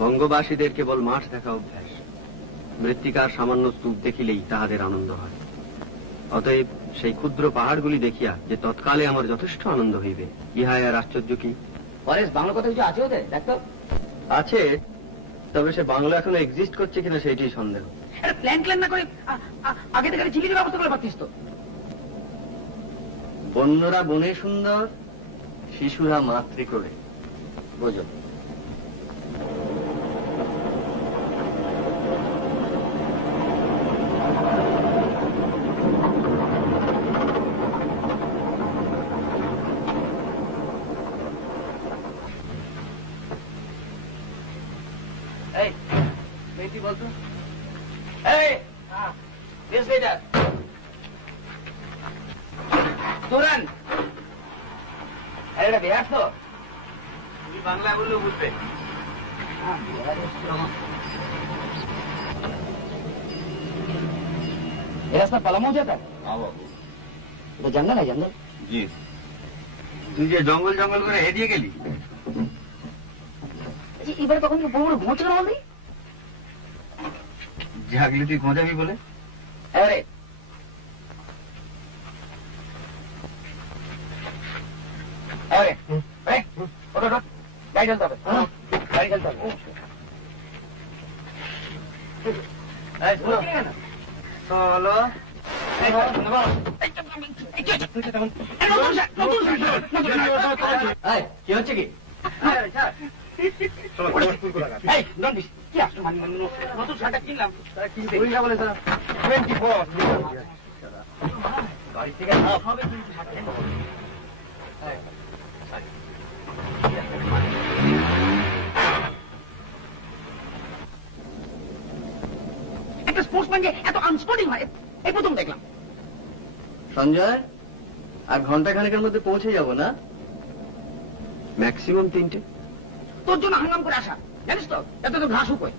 বঙ্গবাসীদের কেবল মাঠ দেখা অভ্যাস, মৃত্তিকার সামান্য স্তূপ দেখিলেই তাহাদের আনন্দ হয়। অতএব সেই ক্ষুদ্র পাহাড়গুলি দেখিয়া যে তৎকালে আমার যথেষ্ট আনন্দ হইবে, ইহাই আর আশ্চর্য কি? বাংলা কথা কিছু আছে ওদের? দেখো আছে, তবে সে বাংলা এখনো এক্সিস্ট করছে কিনা সেইটাই সন্দেহ। প্ল্যান না করে আগে থেকে চিঠির ব্যবস্থা করে পারতিস তো। বন্যরা বনে সুন্দর, শিশুরা মাতৃক্রোড়ে, বোঝো। বলতো তুরান এটা বিহার তো, তুমি বাংলা বললেও বুঝবে। রাস্তা পালামো যেটা জঙ্গল है जंगल। জি, তুই যে জঙ্গল জঙ্গল করে এদিকে গেলি, এবার কখন বড় বড় ঘুমোচ্ছে না বলবি? জাগলি তুই ঘোঁচাবি বলে। আরে আরে গাড়ি চলতে হবে, গাড়ি চলতে হবে। চলো কি হচ্ছে কি? কি আসতো মানে নতুন শার্টটা কিনলাম বলে গাড়ি থেকে হবে একটা স্পোর্টসম্যান যে এত আনস্পোর্টিং হয় এই প্রথম দেখলাম। সঞ্জয়, আর ঘন্টা খানেকের মধ্যে পৌঁছে যাব না? ম্যাক্সিমাম 3টে। তোর জন্য হাঙ্গাম করে আসা, জানিস তো এত তো ঘাস উপায়।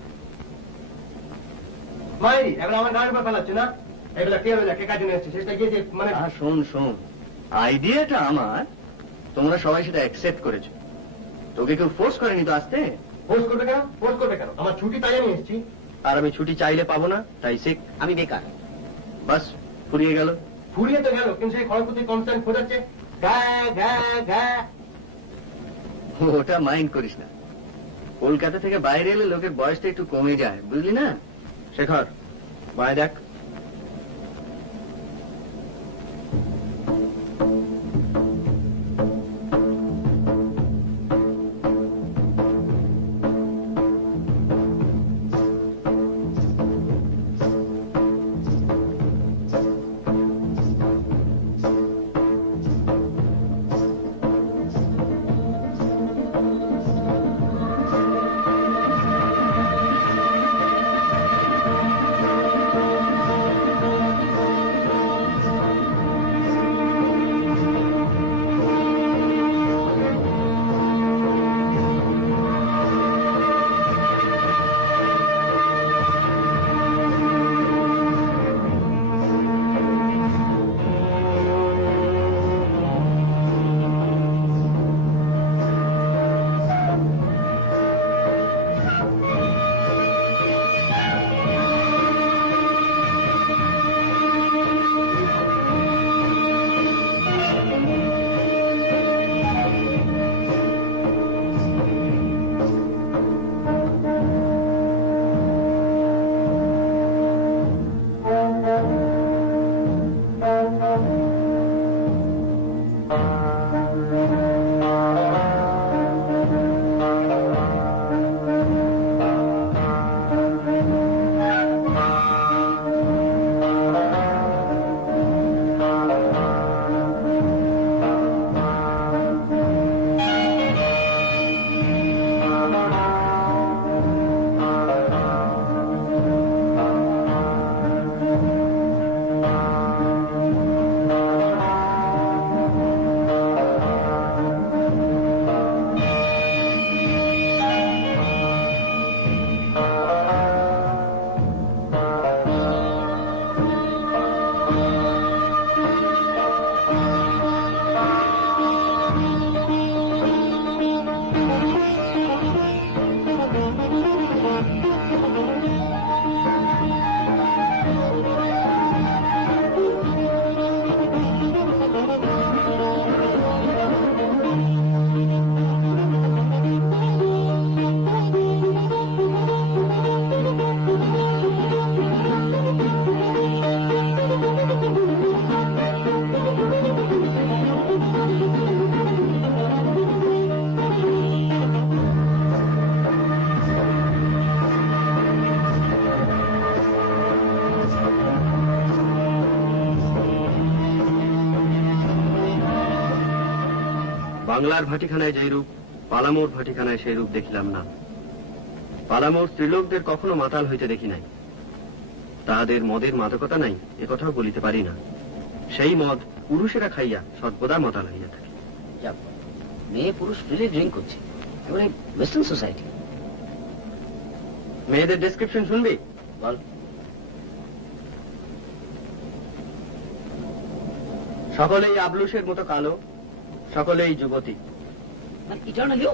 মাই এখন আমার গাড়ির উপর ফেলাচ্ছে না, এগুলা কে হয়ে কে কাজে এসেছে সেটা গিয়ে মানে। শোন শোন, আইডিয়াটা আমার, তোমরা সবাই সেটা অ্যাকসেপ্ট করেছো, তোকে কেউ ফোর্স করেনি তো আসতে। ফোর্স করবে কেন? ফোর্স করবে কেন? আমার ছুটি তাই আমি এসেছি। আর আমি ছুটি চাইলে পাবো না, তাই শিখ। আমি বেকার। বাস ফুরিয়ে গেল। ফুরিয়ে তো গেল, কিন্তু সেই ক্ষয়ক্ষতি কনস্ট্যান্ট খোঁজাচ্ছে। ওটা মাইন্ড করিস না, কলকাতা থেকে বাইরে এলে লোকের বয়সটা একটু কমে যায়, বুঝলি না? শেখর, বাই দেখ। বাংলার ভাটিখানায় যেই রূপ, পালামোর ভাটিখানায় সেই রূপ দেখিলাম না। পালামোর স্ত্রীলোকদের কখনো মাতাল হইতে দেখি নাই, তাহাদের মদের মাদকতা নাই একথাও বলিতে পারি না। সেই মদ পুরুষেরা খাইয়া সর্বদা মাতাল হইয়া থাকে। মেয়ে পুরুষ ফ্রিলি ড্রিঙ্ক করছে, এবারে ওয়েস্টার্ন সোসাইটি। মেয়েদের ডেসক্রিপশন শুনবি? বল। সকলেই আবলুসের মতো কালো, সকলেই যুবতী, মানে ইটারনালিও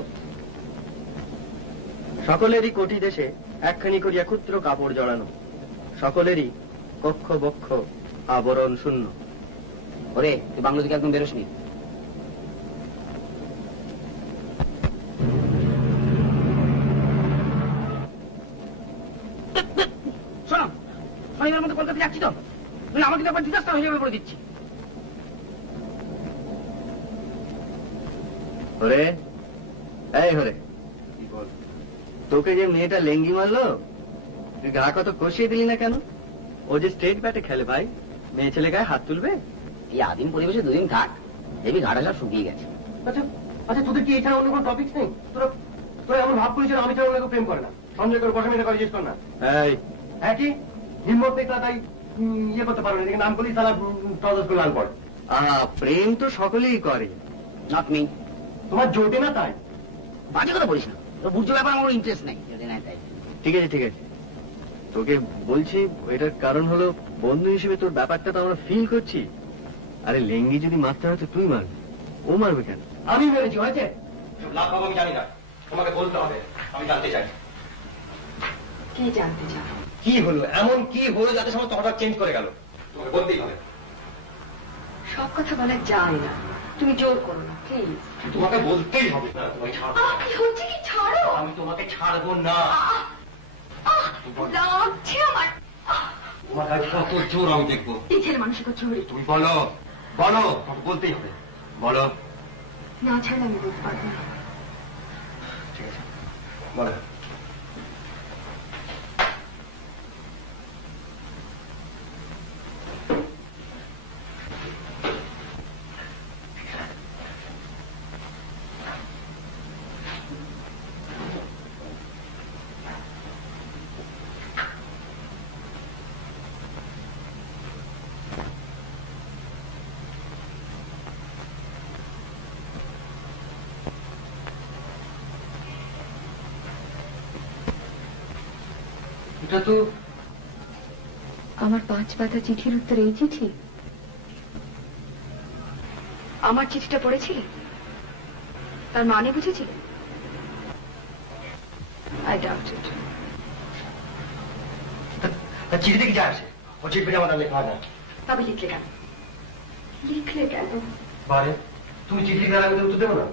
সকলেরই কোটি দেশে একখানি করিয়া ক্ষুদ্র কাপড় জড়ানো, সকলেরই কক্ষ বক্ষ আবরণ শূন্য। ওরে তুই বাংলা থেকে একদম বেরোসনি। শোনো শনিবার মধ্যে কলকাতা যাচ্ছি তো, আমাকে তো একবার ডিজাস্টার হয়ে যাবে বলে দিচ্ছি। হরে, এই হরে, তোকে যে মেয়েটা লেঙ্গি মারলো, তুই গা কত কষিয়ে দিলি না কেন? ও যে স্টেট ব্যাটে খেলে ভাই, মেয়ে ছেলে গায়ে হাত তুলবে? এই আদিম পরিবেশে দুদিন থাক, দেখবি ঘাটা সব শুকিয়ে গেছে। আচ্ছা আচ্ছা, তোদের কি এছাড়া অন্য কোনো টপিক নেই? তোরা এমন ভাব করেছিল আমি ছাড়া অন্য কেউ প্রেম করে না। সঞ্জয় করে বসে মেয়েটা করে জিজ্ঞেস কর না। এই হ্যাঁ কি হিম্মত দেখলা তাই ইয়ে করতে পারো না, নাম করলি তারা টস করে লাল পড়ে। প্রেম তো সকলেই করে। Not me. তোমার জোটে না তাই? বাজে কথা বলিস না, তোর বুঝতে ব্যাপার আমার ইন্টারেস্ট নেই। ঠিক আছে ঠিক আছে, তোকে বলছি এটার কারণ হলো বন্ধু হিসেবে তোর ব্যাপারটা তো আমরা ফিল করছি। আরে লেঙ্গি যদি মারতে হয় তো তুই মারবি, ও মারবে কেন? আমি মেরেছি, হয়েছে? লাভ পাবো আমি জানি না, তোমাকে বলতে হবে, আমি জানতে চাই। কি জানতে চাও? কি হলো, এমন কি হলো যাতে সমস্ত হঠাৎ চেঞ্জ করে গেল? তোমাকে বলতেই হবে। সব কথা বলা যায় না, তুমি জোর করো না প্লিজ। তোমাকে বলতেই হবে। না তোমাকে ছাড়বো। কি হচ্ছে কি? ছাড়ো। আমি তোমাকে ছাড়বো না। লাগছে আমার। তোমার কাছে কত জোর আমি দেখবো। এই ছেলে মানুষের চোরি। তুমি বলো বলো, তোমাকে বলতেই হবে, বলো। না ছাড়লে আমি বলতে পারবো না। ঠিক আছে বলো। এটা তো আমার 5 পাতা চিঠির উত্তর এই চিঠি? আমার চিঠিটা পড়েছিলে? তার মানে বুঝেছিলে? আই ডাউট ইট। চিঠিতে কি যায় আসে? ও চিঠি পেয়ে আমার লেখা হয় না। তবে লিখলে কেন? লিখলে কেন? বারে তুমি চিঠি লিখে আমি তো উত্তর দেবো না।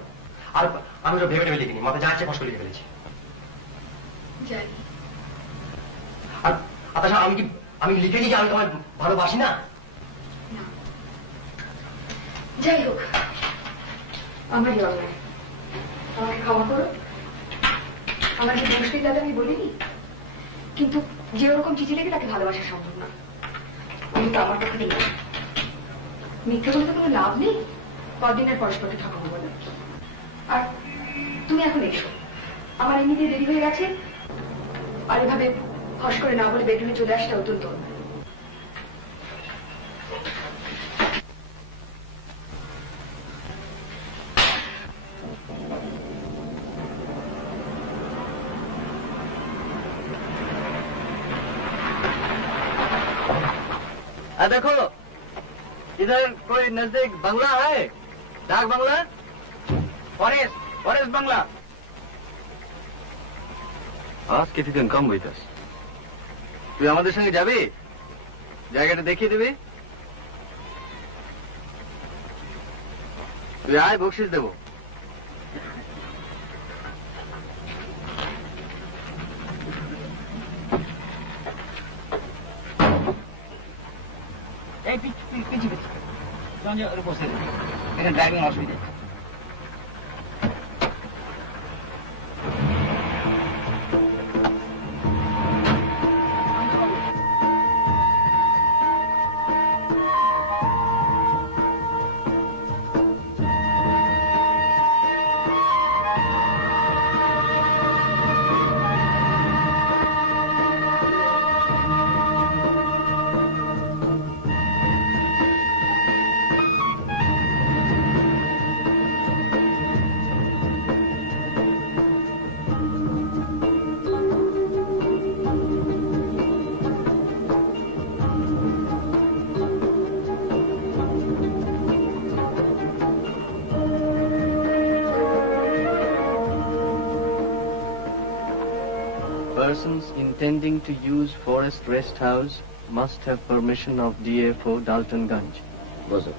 আর আমি তো ভেবে ভেবে লিখিনি, মাথা যা আছে ফস করে লিখে ফেলেছি। জানি। আর আচ্ছা আমি লিখেছি যে আমি তোমার ভালোবাসি না। যাই হোক, আমারই অন্যায়, আমাকে ক্ষমা করো। আমার যে দোষকে যাতে আমি বলিনি, কিন্তু যে ওরকম চিঠি লিখে তাকে ভালোবাসা সম্ভব না। আমি তো আমার পক্ষে দিই মিথ্যে বলে তো কোনো লাভ নেই, কদিনের পরস্পরকে ঠকাবো বলে। আর তুমি এখন এসো, আমার এমনিতে দেরি হয়ে গেছে, আর এভাবে ফস করে না বলে বেডরুমে চলে আসতে অত্যন্ত। देखो इधर कोई नजदीक बंगला है, डाक बंगला, ফরেস্ট ফরেস্ট বাংলা। আজ if you can come with us. তুই আমাদের সঙ্গে যাবি, জায়গাটা দেখিয়ে দিবি। তুই আয়, বকশিস দেবো। এই পিছিয়ে বসে এখানে ড্রাইভিং অসুবিধা। Persons intending to use Forest Rest House must have permission of DFO Daltonganj. বসো।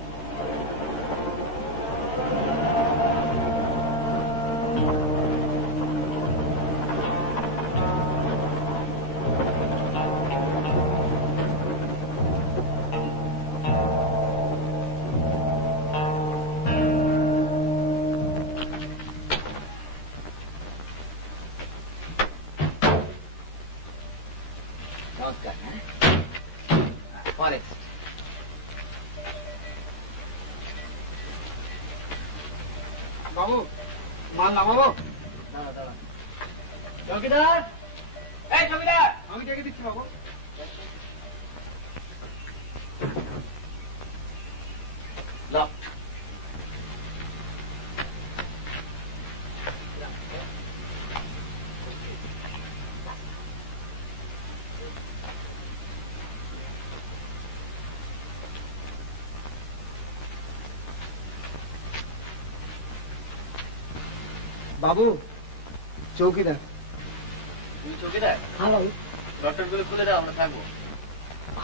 বাবু মাল নামাবো। চৌকিদার, এই জমিদার, আমি ডেকে দিচ্ছি বাবু। লকড। বাবু চৌকিদার। তুমি চৌকিদার? हाँ भाई ডক্টরগুলো খুলে দাও, আমরা থাকবো।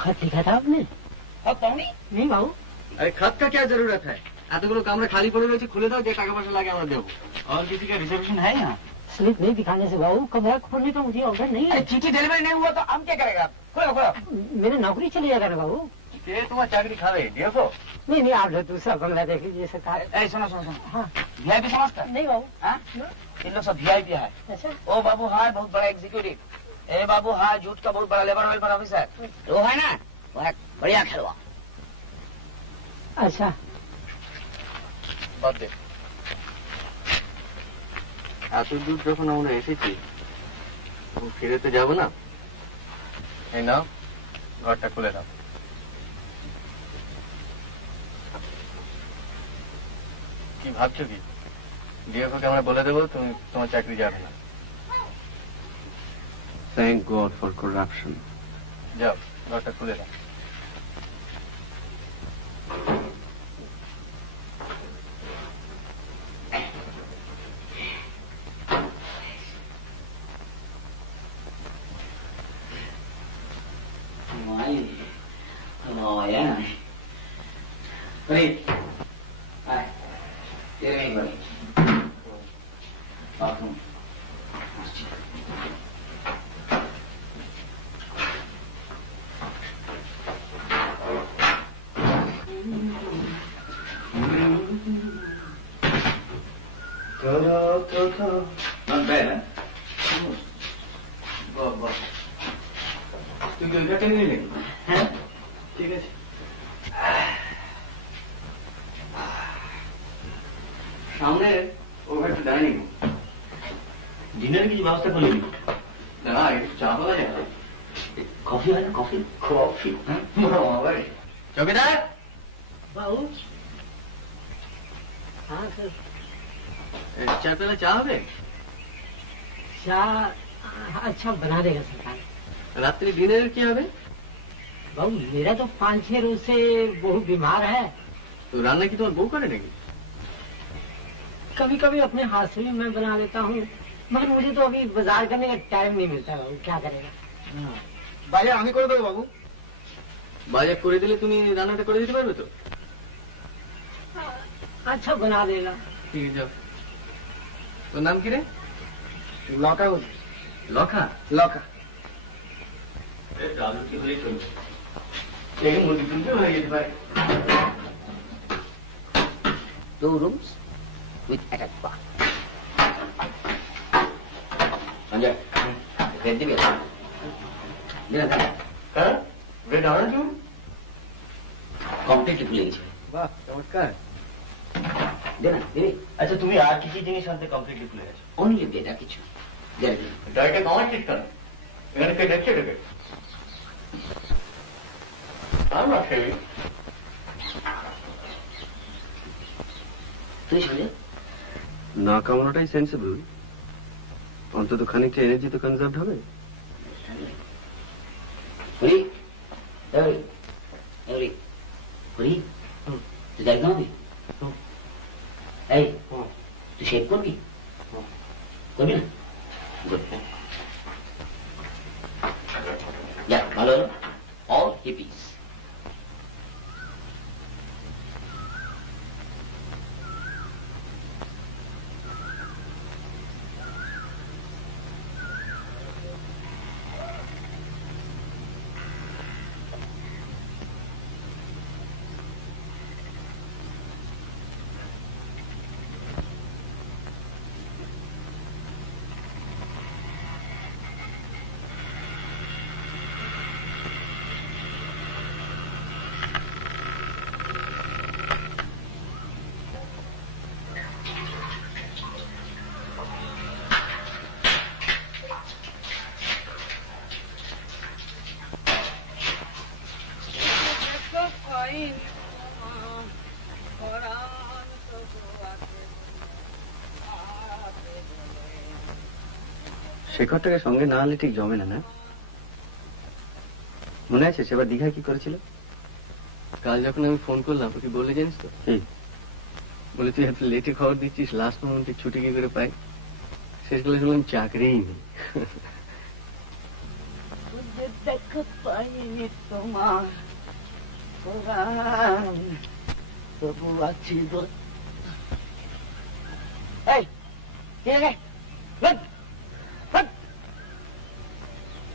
खत लिखा था आपने? হ্যাঁ পাওনি? नहीं बाबू। अरे खत का क्या जरूरत है? এতগুলো কামরা খালি পড়ে রয়েছে, খুলে দাও, যে টাকা পয়সা লাগে আমরা দেবো। और किसी का रिजर्वेशन है यहाँ? स्लिप नहीं दिखाने से बाबू कमरा खोलने का मुझे ऑर्डर नहीं है। अरे चिट्ठी डिलीवरी नहीं हुआ तो हम क्या करेगा? खोलो खोलो। मेरी नौकरी चली जाएगा ना बाबू। কে তোমার চাকরি খাবে? ডিএফও? नहीं नहीं आप जो दूसरा बंगला देख लीजिए सरकार। ए सुनो सुनो सुनो, हाँ वीआईपी समझता है? नहीं बाबू। हाँ? इन लोग सब वीआईपी है। अच्छा ओ बाबू हाय बहुत बड़ा एग्जीक्यूटिव, ए बाबू हाय झूठ का बहुत बड़ा लेबर वेलफेयर ऑफिसर, वो है ना, वो है बढ़िया खेलवा। अच्छा বাদ দে। এত দূর যখন আমরা এসেছি, ফিরে তো যাবো না। এই নাও, ঘরটা খুলে দাও। কি ভাবছো কি? ডিএফওকে আমরা বলে দেবো তুমি তোমার চাকরি যাবে না। Thank god for corruption. যাও, ঘরটা খুলে দাও। Not bad, huh? বাহ, তুই কি ওইটা টেনে নিলি? হ্যাঁ ঠিক আছে। সামনে ওভার একটা ডাইনিং, ডিনার की व्यवस्था कर ली। দাঁড়া একটু চা পাওয়া যায়? कॉफी है ना, कॉफी कॉफी চৌকিদার, बाबू। हाँ सर চার পেলা চা হবে? चाय अच्छा बना देगा सरकार। রাত্রি ডিনার কি হবে? बाबू मेरा तो 5-6 रोज से बहुत बीमार है। তো রান্না কি তোমার বউ করে নাকি? कभी कभी अपने हाथ से भी मैं बना लेता हूँ, मगर मुझे तो अभी बाजार करने का टाइम नहीं मिलता बाबू, क्या करेगा। বাজার আমি করে দেবো বাবু। বাজার করে দিলে তুমি রান্নাটা করে দিতে পারবে তো? अच्छा बना देगा। ঠিক আছে, যাও। তোর নাম কি রে? লকা লখা? লকা। আলু কি হলেই চলবে, এই মুরগি তুলতে হয়ে যেতে পারে। 2 rooms with attached bath. Sanjay, red dibi. Dina ka? হ্যাঁ, রেড অরেঞ্জ রুম? Completely খুলে গেছে। বাহ, চমৎকার। Dina, dibi. আচ্ছা, তুমি আর কি কি জিনিস আনতে কমপ্লিটলি ভুলে গেছো? Only bed আর কিছু। There. ডাইরেক্ট কমার ঠিক করে এখানে কে দেখছে এটাকে? আমরা খেয়ে তুই শুনে? না কামানোটাই সেন্সিবল। অন্তত খানিকটা এনার্জি তো কনজার্ভ হবে। হরি, হরি, হরি, হরি, তুই গাড়ি কামাবি? এই, তুই শেভ করবি? করবি না? Good. ভালো অল হিপিস। শেখরটাকে সঙ্গে না হলে ঠিক জমে না, না? মনে আছে সেবার দীঘায় কি করেছিল? কাল যখন আমি ফোন করলাম ওকে বলে জানিস তো কি বলে, তুই এত লেটে খবর দিচ্ছিস, লাস্ট মোমেন্টে ছুটি কি করে পাই? শেষকালে শুনলাম চাকরিই নেই। দেখো পাইনি তোমার তবু আছি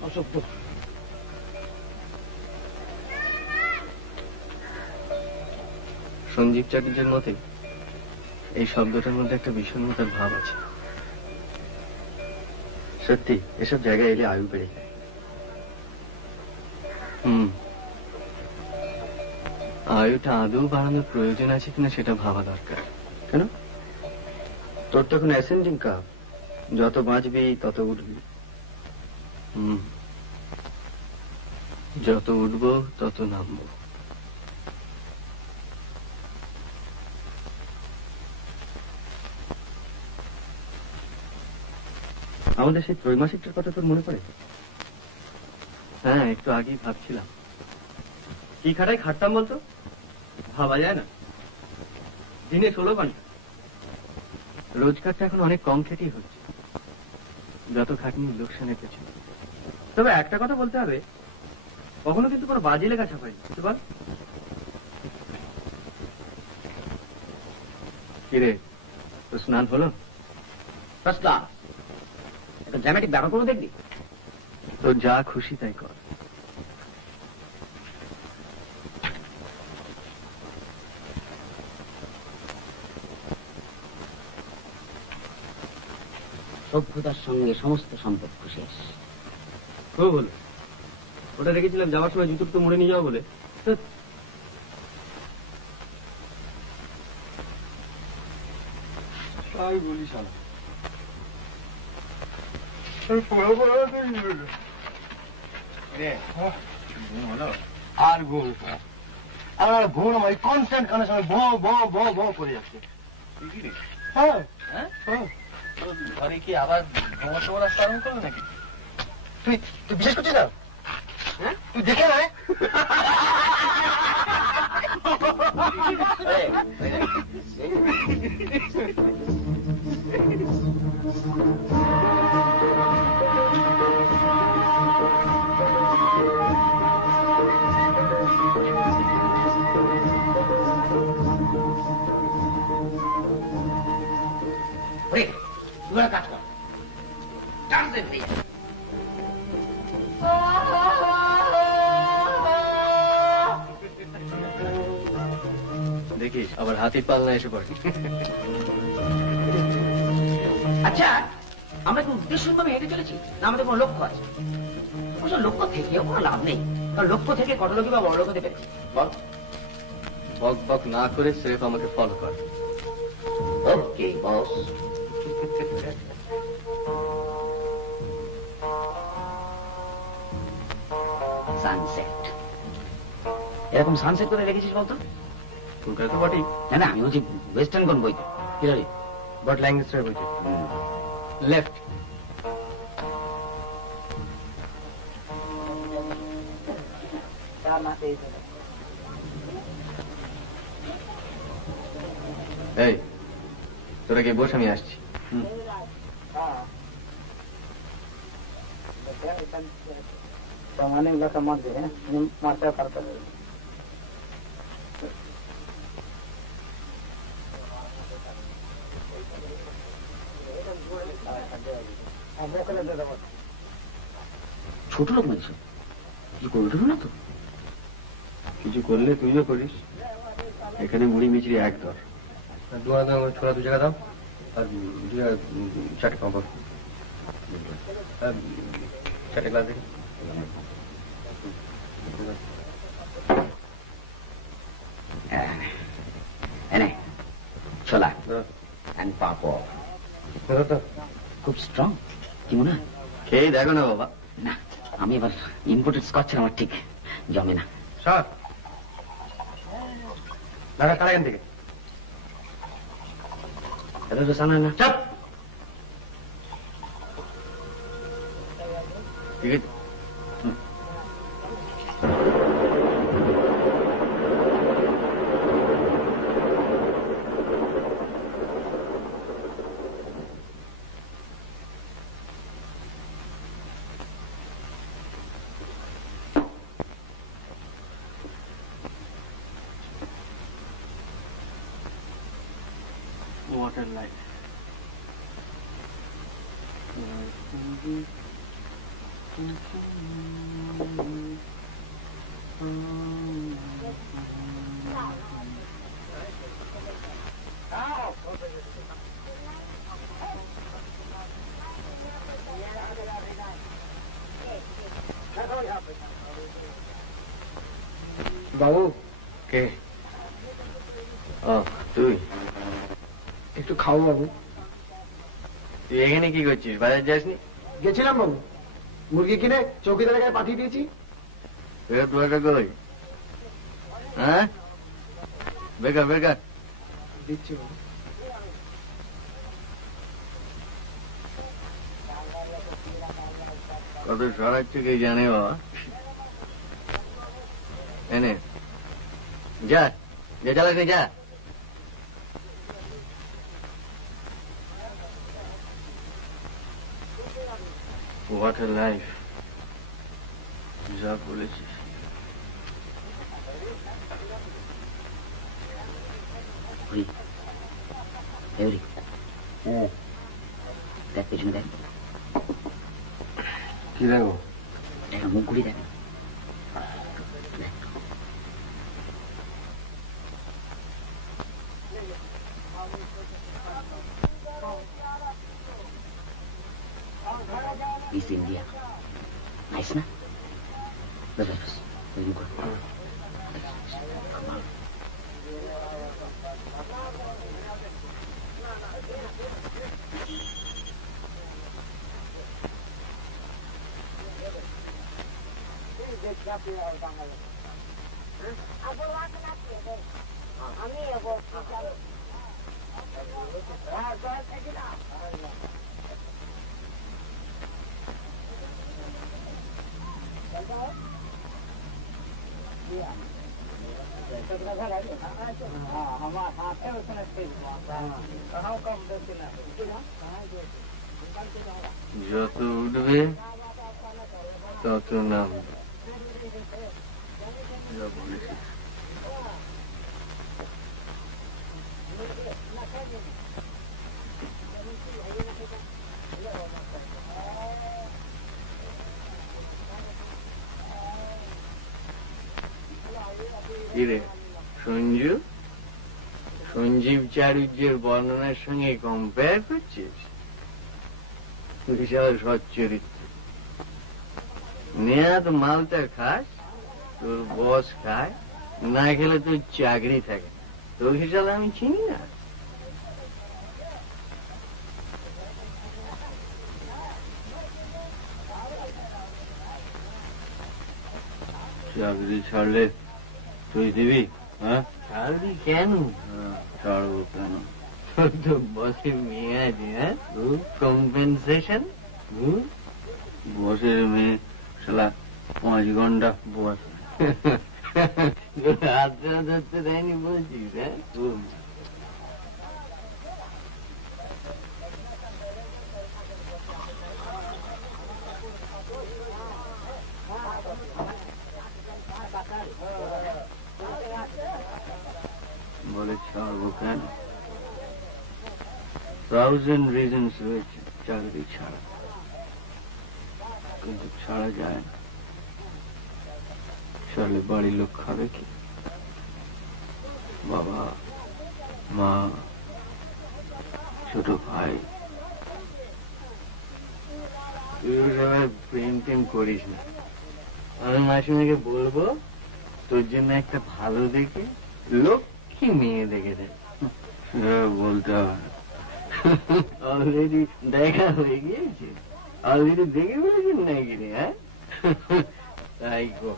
অসভ্য। সঞ্জীব চ্যাটার্জির মতে এই শব্দটার মধ্যে একটা বিষণ্ণতার ভাব আছে। সত্যি এসব জায়গায় এলে আয়ু বেড়ে যায়। আয়ুটা আদৌ বাড়ানোর প্রয়োজন আছে কিনা সেটা ভাবা দরকার। কেন? তোর তখন অ্যাসেন্ডিং কাপ, যত বাঁচবি তত উঠবি। যত উঠবো তত নামবো। আমাদের সেই ত্রৈমাসিকটার কথা তোর মনে পড়ে? হ্যাঁ, একটু আগেই ভাবছিলাম কি খাটায় খাটতাম বলতো, ভাবা যায় না। দিনে 16 ঘন্টা, রোজগারটা এখন অনেক কম খেটেই হচ্ছে, যত খাটনি লোকসানের পেছনে। তবে একটা কথা বলতে হবে, কখনো কিন্তু কোনো বাজে লেখা ছাপাইনি, বুঝতে পার? কিরে, তো স্নান হলো? First class. একটা ড্রামাটিক ব্যাপার করে দেখবি? তো যা খুশি তাই কর। সভ্যতার সঙ্গে সমস্ত সম্পর্ক শেষ। খুব হলো, ওটা রেখেছিলাম যাওয়ার সময় জুতোর তো মুড়ে নিয়ে যাওয়া বলে। বলিস আর ঘুম আমার ঘুম আমার কনস্ট্যান্ট কানের সঙ্গে ভ করে যাচ্ছে। হ্যাঁ ঘরে কি আবার ঘুমোর রাস্তা আরম্ভ করলো নাকি? তুই বিশেষ করছিস না? তুই দেখে না? কাজ কর, দেখিস আবার হাতির পালনা এসে পড়ে। আচ্ছা, আমরা কি উদ্দেশ্যভাবে হেঁটে চলেছি না আমাদের কোনো লক্ষ্য আছে? লক্ষ্য থেকেও কোনো লাভ নেই, কারণ লক্ষ্য থেকে কত লোকই বা বড় লোক হতে পেরেছে। বল, বক বক না করে স্রেফ আমাকে ফলো কর। ওকে বস। সানসেট, এরকম সানসেট করে রেখেছিস বলতো? কলকাতা তো বটেই। না না, আমি বলছি ওয়েস্টার্ন কোন বইতে? কি জানি বাট ল্যাঙ্গুয়েজটা বইতে লেফট। এই তোরা গিয়ে বস, আমি আসছি। सामान्य इलाका मत दे मार्चा करता है ছোট লোক মানুষ কিছু করবে না তো কিছু করলে তুইও করিস এখানে মুড়ি মিচড়ি এক দর ছোলা 2 টাকা দাও আর 4টে পাঁপড় 4টে গ্লাস দিন এনে ছোলা এন্ড পাপড় খুব স্ট্রং কি মনে হয় খেয়ে দেখো না বাবা না আমি এবার ইম্পোর্টেড স্কচ আমার ঠিক জমে না স্যার লাগা কারা এখান থেকে এটা তো সামনে না চাপ ঠিক আছে Water life. বাবু কে ও তুই একটু খাও বাবু তুই এখানে কি করছিস বাজার যাসনি গেছিলাম বাবু মুরগি কিনে চৌকিদারের গায়ে পাঠিয়ে দিয়েছি ফেরত টাকা কই হ্যাঁ বেকার বেকার দিচ্ছি বাবু কত সরাচ্ছে কে জানে বাবা এনে যা যা চালাকে যা What a life. যা বলেছিস দেখ পেছনে দেখ কি দেখো দেখা মুখ ঘুরি দেখ East India. Nice, na? Bas. Very good. যত উঠবে তত নাম যা বলেছিস কিরে সঞ্জু সঞ্জীব চারুজ্যের বর্ণনার সঙ্গে কম্পেয়ার করছিস বিশাল সচ্চরিত্র নেহাত মালটা খাস তোর বস খায় না খেলে তোর চাকরি থাকে তোর হিসাবে আমি চিনি না চাকরি ছাড়লে তুই দিবি হ্যাঁ ছাড়বি কেন ছাড়বো কেন তোর তো বসে মেয়ে আছে হ্যাঁ কম্পেনসেশন বসের মেয়ে শালা 5 ঘন্টা বস হাতটা ধরতে দেয়নি বলছিস হ্যাঁ ছাড়বো কেন? 1000 reasons রয়েছে চাকরি ছাড়া, কিন্তু ছাড়া যায় না। চলে বাড়ির লোক খাবে কি? বাবা মা ছোট ভাই, তুই প্রেম টেম করিস না। আমি মাসিমাকে বলবো তোর জন্য একটা ভালো দেখে লক্ষ্মী মেয়ে দেখে দেয়। বলতে হবে, অলরেডি দেখা হয়ে গিয়েছে। অলরেডি দেখে বলেছেন নাকি রে? হ্যাঁ, তাই কর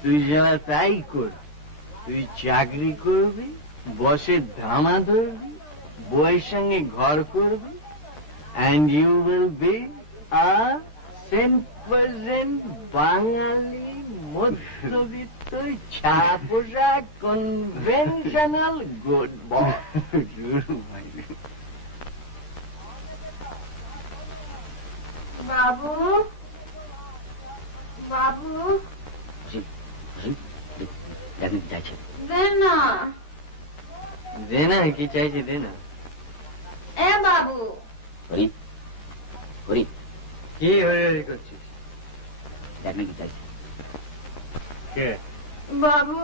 তুই, যারা তাই কর। তুই চাকরি করবি, বসের ধামা ধরবি, বউয়ের সঙ্গে ঘর করবি, and you will be a 10% বাঙালি মধ্যবিত্ত ছাড়া পোষা কনভেনশনাল গুড বয়। বাবু, বাবু, চাইছে দে না। দে না, কি চাইছে দে না। এ বাবু, হরি হরি কি হরি করছিস? দেখ না কি চাইছে। কে? বাবু,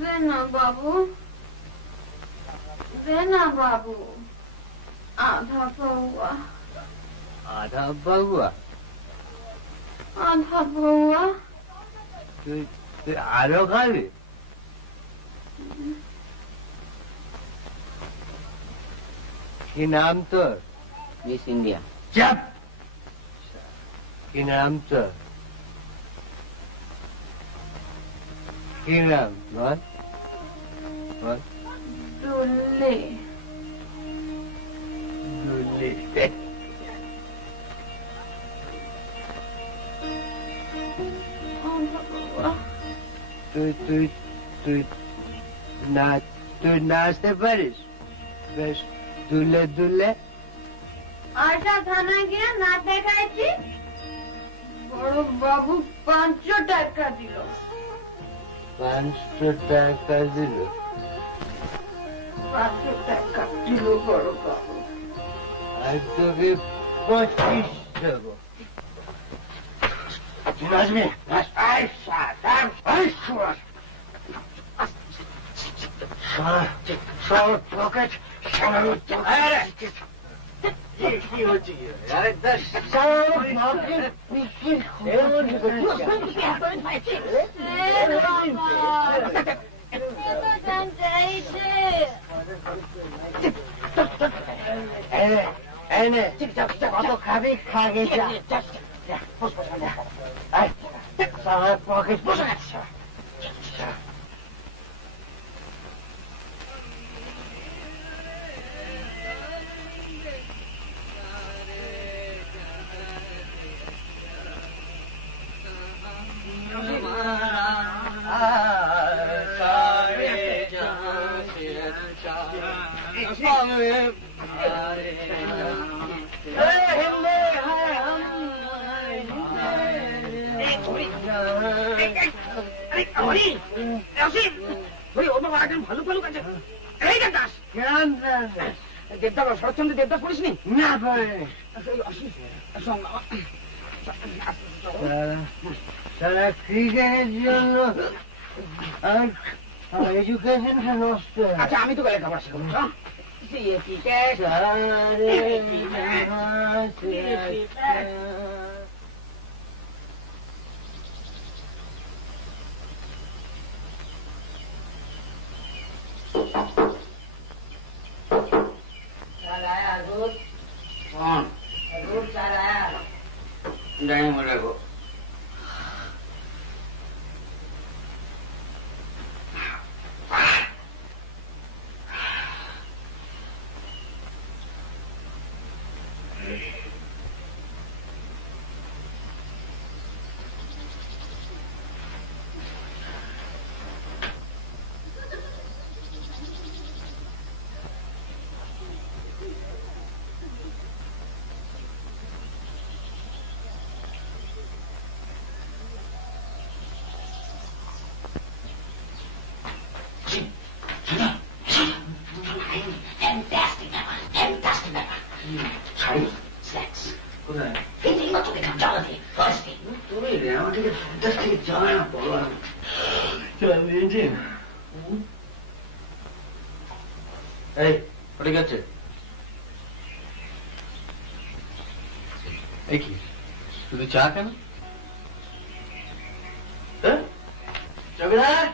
দে না বাবু, দে না বাবু। আধা পৌয়া। আধা বাবুয়া? আধা পৌয়া। তুই আরো খাবি? কি নাম তোর? Miss India. চাপ। কি নাম তোর? কি নাম? বল বল। দুল্লে। দুল্লি। আধা পৌয়া। তুই তুই তুই তুই নাচতে পারিস? বেশ দুলে দুলে। আশা থানায় গিয়ে না দেখাইছি, বড় বাবু 500 টাকা দিল। 500 টাকা দিল? 500 টাকা দিল বড় বাবু। আর তোকে 25 দেবো। নাচবি? পকেট কি হচ্ছে? কত খাবি? খাগে পকেট বসে গেছে। দেবদাস, শরৎচন্দ্র দেবদাস পড়িসনি? না পারে সারা ক্রিকেটের জন্য এডুকেশনটা নষ্ট। আচ্ছা, আমি তোকে লেখাপড়া শেখাবো। রাখো না চোখে জ্বালা দিয়ে ফার্স্টে তুমি আমাকে দেশ থেকে যাবে না বলো এই ওটা কি হচ্ছে? এই কি শুধু চা কেন? चौकीदार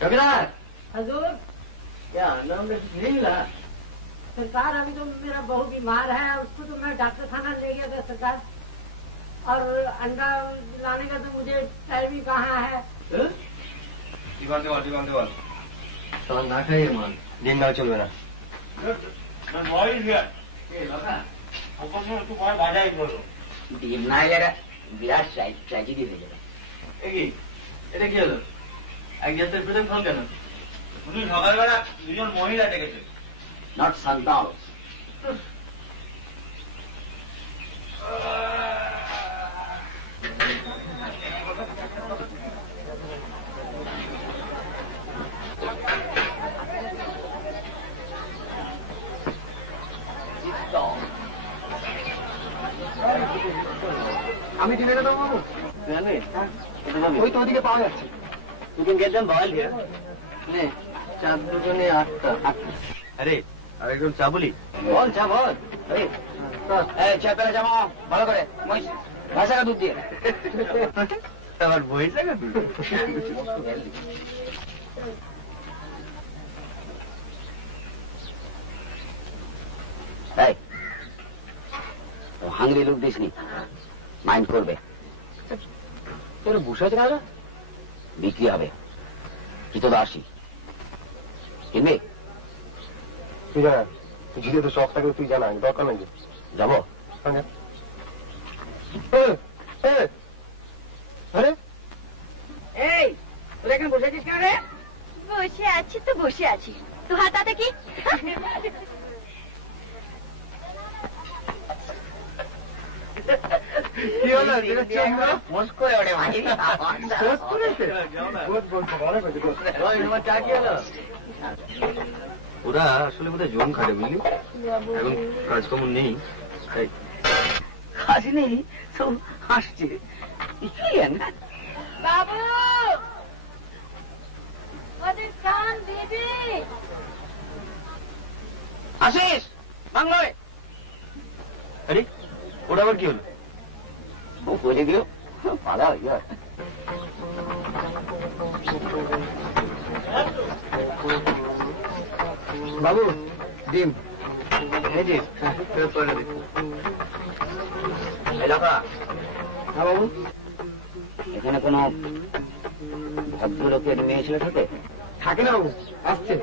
चौकीदार हजूर क्या नाम नहीं मिला? सरकार अभी तो मेरा बहू बीमार है, उसको तो मैं डॉक्टर खाना ले गया था सरकार, और अंडा लाने का तो मुझे टाइम ही कहाँ है। दीवान साल ना खाइए मान दिन ना चल मेरा ডিম না এলে বিরাট ট্র্যাজেডি হয়ে যাবে। এটা কি হলো? এক গ্যাসের প্রথম ফল কেন? উনি সকালবেলা দুজন মহিলা ডেকেছে। নট সান্তাল। আমি কিনে দেবো বাবু, ওই তো ওদিকে পাওয়া যাচ্ছে। You can get them boiled here. নে চার দুজনে 8টা। আরে আর একজন চা বলি? বল চা বল। চা পেলে জামা ভালো করে ভাষাটা দুধ দিয়ে আমার বই জায়গা হাঙ্গরি লুক দিস নি, মাইন্ড করবে। তোর বসে আছে না বিক্রি হবে কি তো আসি কিনবে? তুই জানা জিরে তো শখ থাকে, তুই জানা দরকার নেই যাবো। আরে এই তোর এখানে বসে আছিস কেন রে? বসে আছি তো বসে আছি, তো হাতাতে কি? কি হলো? মস্করে ওঠে চা কি হলো? ওরা আসলে বোধহয় জম খাটে বুঝলি, এখন কাজকর্ম নেই। হাসি নেই তো হাসছে। বাবু ওদের কান দিবি? আসিস বাংলায় আরে ওরা আবার কি হলো? বলে দিও পালা ইয়া বাবু ডিম এই যে পরে দে। এলাকা। হ্যাঁ বাবু, এখানে কোনো ভদ্রলোকের মেয়ে ছেলে থাকে? থাকে না বাবু, আসছে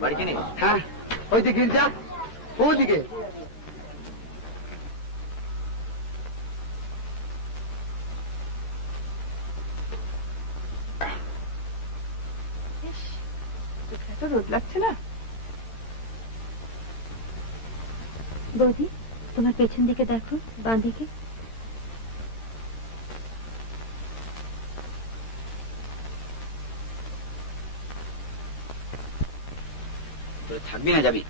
বাড়িতে নেই? হ্যাঁ ওই দিকে যা, ওদিকে। রোদ লাগছে না বৌদি? তোমার পেছন দিকে দেখো, বাঁ দিকে। থাকবি না যাবি?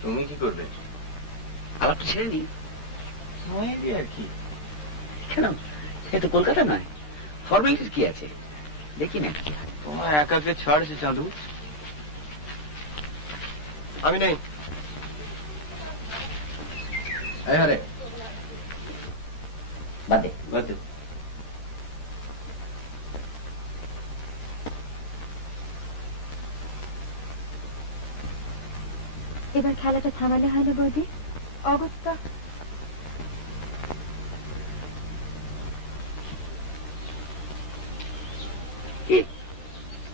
তুমি কি করবে? আবার তো ছেড়ে নি আর কি, কেন? সে তো কলকাতা নয়, ফর্মালিটিস কি আছে দেখি না। তোমার একাকে ছাড়ছে চাঁদু। আমি নেই। আরে বাদে বাদে। এবার খেলাটা থামালে হয় না বৌদি? অগত্যা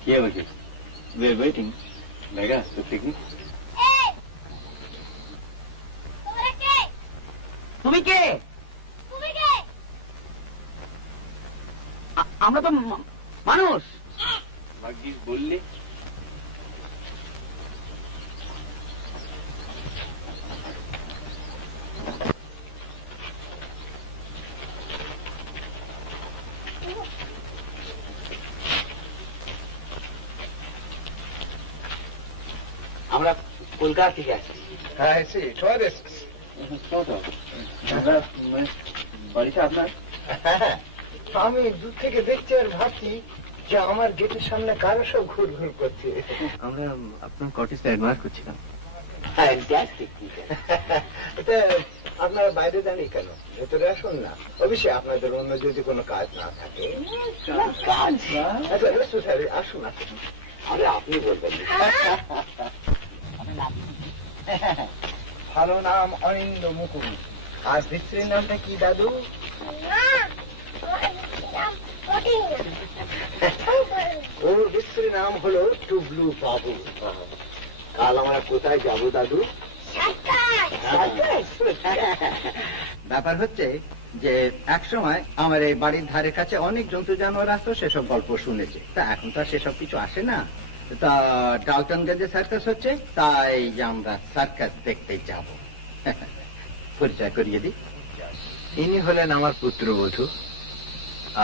क्या बचे? वे वेटिंग लगा तो पिकनिक। তুমি কে? আমরা তো মানুষ। ভাগ্যিস বললে। আমরা কলকাতা থেকে আসছি। হ্যাঁ, see, try this. বাড়িটা আপনার? আমি দূর থেকে দেখছি আর ভাবছি যে আমার গেটের সামনে কারো সব ঘুর ঘুর করছে। আমরা আপনার কটেজটা অ্যাডমায়ার করছিলাম। এটা আপনারা বাইরে দাঁড়িয়ে কেন? ভেতরে আসুন না। অবশ্যই আপনাদের অন্য যদি কোনো কাজ না থাকে। আসুন আসুন। আরে আপনি বলবেন। ভালো নাম অনিন্দ মুকুল। আর পিতৃর নামটা কি দাদু? ওর পিতৃর নাম হলো টুবলু বাবু। কাল আমরা কোথায় যাবো দাদু? ব্যাপার হচ্ছে যে এক সময় আমার এই বাড়ির ধারে কাছে অনেক জন্তু জানোয়ার আসতো, সেসব গল্প শুনেছে। তা এখন তো সেসব কিছু আসে না। তা ডালটনগঞ্জে সার্কাস হচ্ছে, তাই আমরা সার্কাস দেখতে যাব। পরিচয় করিয়ে দিই। ইনি হলেন আমার পুত্রবধূ,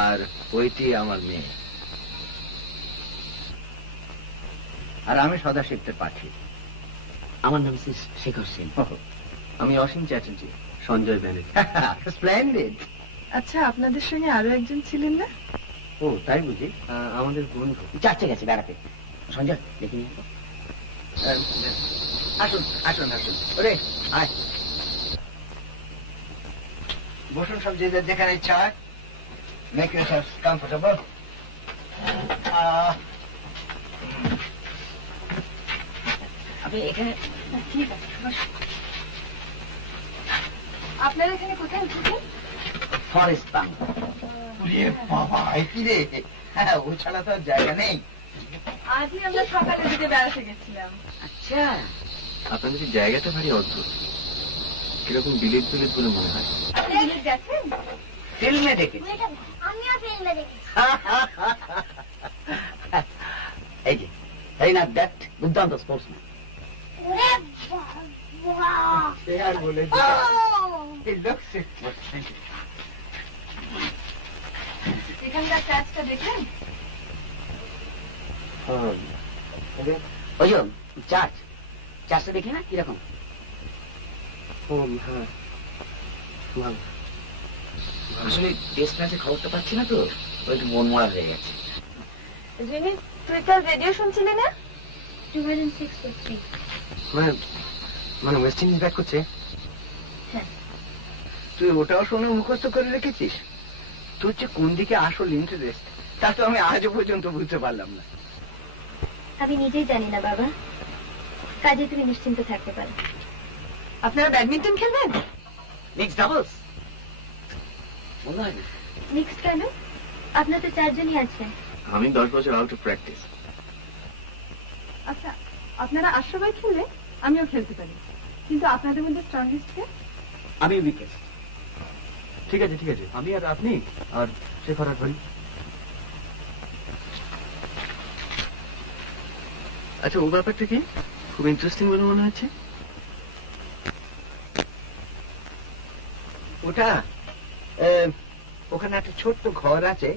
আর ওইটি আমার মেয়ে। আর আমি সদাশিবদের পাঠি। আমার নাম শেখর সিং। আমি অসীম চ্যাটার্জি, সঞ্জয় ব্যানার্জি। স্প্লেন্ডিড। আচ্ছা, আপনাদের সঙ্গে আরো একজন ছিলেন না? ও তাই বুঝি? আমাদের বন্ধু যাচ্ছে গেছে বেড়াতে। সঞ্জয় দেখি নিয়ে আসুন আসুন আসুন। ওরে আয়, বসুন সব যে যেখানে ইচ্ছা হয়। Make yourself comfortable. আপনি এখানে? ঠিক আছে, আপনারা এখানে কোথায় উঠেছেন? ফরেস্ট বাংলা। বাবা কি রে, হ্যাঁ ও ছাড়া তো জায়গা নেই। আজই আমরা সকালে দিকে বেড়াতে গেছিলাম। আচ্ছা, আপনাদের জায়গাটা ভারী অদ্ভুত, কিরকম বিলেত বিলেত বলে মনে হয়। আপনি বিলেত গেছেন? ফিল্মে দেখেছি। আমিও ফিল্মে দেখেছি। এই যে এই না দ্যাট দুর্দান্ত স্পোর্টসম্যান। সে আর বলে এখানকার কাজটা দেখলেন? ওই চার্চটা দেখি না কিরকম? হ্যাঁ, আসলে টেস্ট ম্যাচের খবরটা পাচ্ছি না তো, ওই একটু মন মরা হয়ে গেছে। জিনি, তুই কাল রেডিও শুনছিলি না? 2006 মানে ওয়েস্ট ইন্ডিজ ব্যাক করছে। তুই ওটাও শুনে মুখস্থ করে রেখেছিস? তোর যে কোন দিকে আসল ইন্টারেস্ট তা তো আমি আজও পর্যন্ত বুঝতে পারলাম না। আমি নিজেই জানি না বাবা, কাজে তুমি নিশ্চিন্ত থাকতে পারো। আপনারা ব্যাডমিন্টন খেলবেন? মিক্স ডাবলস মনে হয় না। মিক্সড কেন? আপনার তো 4 জনই আছেন। আমি 10 বছর আউট অফ প্র্যাকটিস। আচ্ছা, আপনারা 8 সবাই খেললে আমিও খেলতে পারি, কিন্তু আপনাদের মধ্যে স্ট্রংগেস্ট কে? আমি উইকেস্ট। ঠিক আছে ঠিক আছে, আমি আর আপনি আর শেখর আর ধরি। আচ্ছা, ও ব্যাপারটা কি খুব ইন্টারেস্টিং বলে মনে হচ্ছে। ওটা ওখানে একটা ছোট্ট ঘর আছে,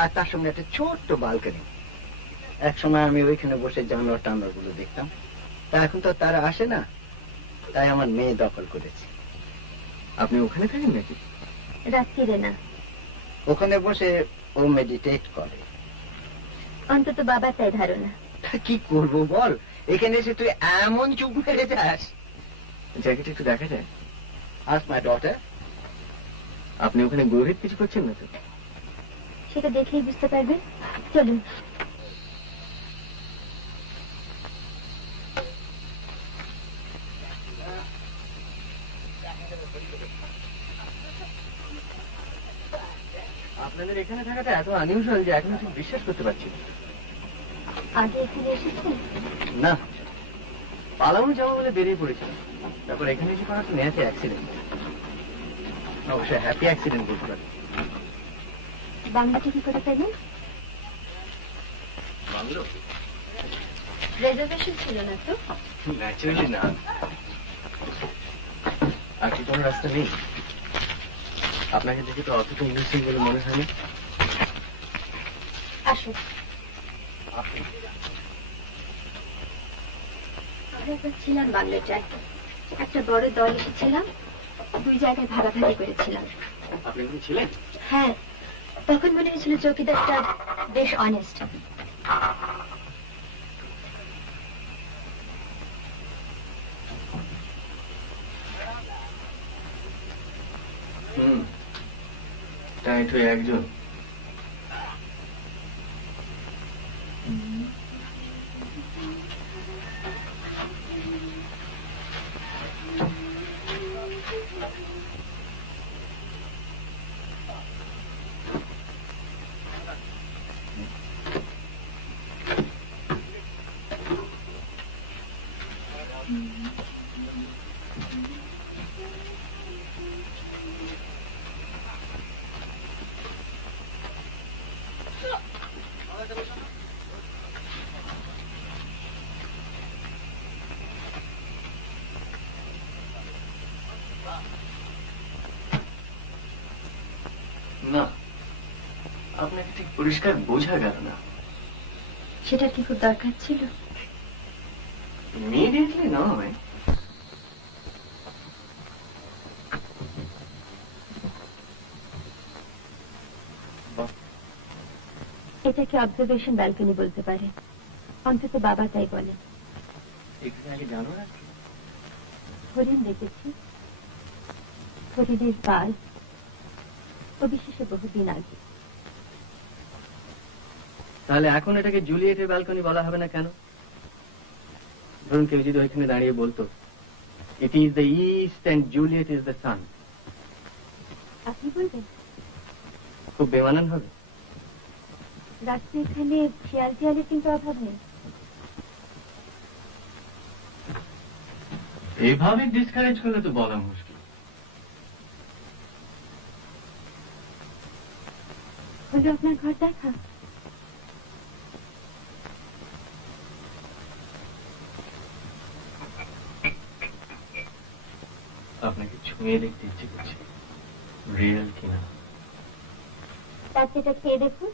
আর তার সঙ্গে একটা ছোট্ট বালকনি। এক সময় আমি ওইখানে বসে জানোয়ার টানোয়ার গুলো দেখতাম। তা এখন তো তারা আসে না, তাই আমার মেয়ে দখল করেছে। আপনি ওখানে থাকেন নাকি? রাত্রিরে না, ওখানে বসে ও মেডিটেট করে। অন্তত বাবার তাই ধারণা। কি করবো বল, এখানে এসে তুই এমন চুপ মেরে যাস। জায়গাটা একটু দেখা যায়? আস মাই ডটার। আপনি ওখানে গভীর কিছু করছেন না তো? সেটা দেখলেই বুঝতে পারবেন। চলুন। আপনাদের এখানে থাকাটা এত আনইউজুয়াল যে এখন ঠিক বিশ্বাস করতে পারছি না। আগে এখানে এসেছেন? না, পালানো যাবো বলে বেরিয়ে পড়েছিলাম, তারপর এখানে এসে কোনো একটা নেহাতে অ্যাক্সিডেন্ট। অবশ্যই হ্যাপি অ্যাক্সিডেন্ট বলতে পারি। বাংলাটা কি করে পেলেন? বাংলো রিজার্ভেশন ছিল না তো? ন্যাচারালি না। আর কি কোনো রাস্তা নেই? আপনাকে দেখে তো অতটা ইন্টারেস্টিং বলে মনে হয় না। আসুন। আমরা ছিলাম বাংলাটায়, একটা বড় দল এসেছিলাম, 2 জায়গায় ভাগাভাগি করেছিলাম। আপনি কি ছিলেন? হ্যাঁ, তখন মনে হয়েছিল চৌকিদারটা বেশ অনেস্ট। টাইট হয়ে একজন। না, আপনাকে ঠিক পরিষ্কার বোঝা গেল না। সেটার কি খুব দরকার ছিল? ইমিডিয়েটলি নয়। এটাকে অবজারভেশন ব্যালকনি বলতে পারে, অন্তত বাবা তাই বলে। এখানে আগে জানো না? হরিণ দেখেছি, হরিণের বাল, অবিশেষে বহুদিন আগে। তাহলে এখন এটাকে জুলিয়েটের ব্যালকনি বলা হবে না কেন? ধরুন কেউ যদি ওইখানে দাঁড়িয়ে বলতো, it is the east and Juliet is the sun, আপনি বলবেন? খুব বেমানান হবে। রাত্রে এখানে শিয়াল টিয়ালের কিন্তু অভাব নেই। এইভাবে ডিসকারেজ করলে তো বলা মুশকিল। হলো আপনার ঘর দেখা? আপনাকে ছুঁয়ে দেখতে ইচ্ছে করছে, রিয়েল কিনা। তার সেটা খেয়ে দেখুন।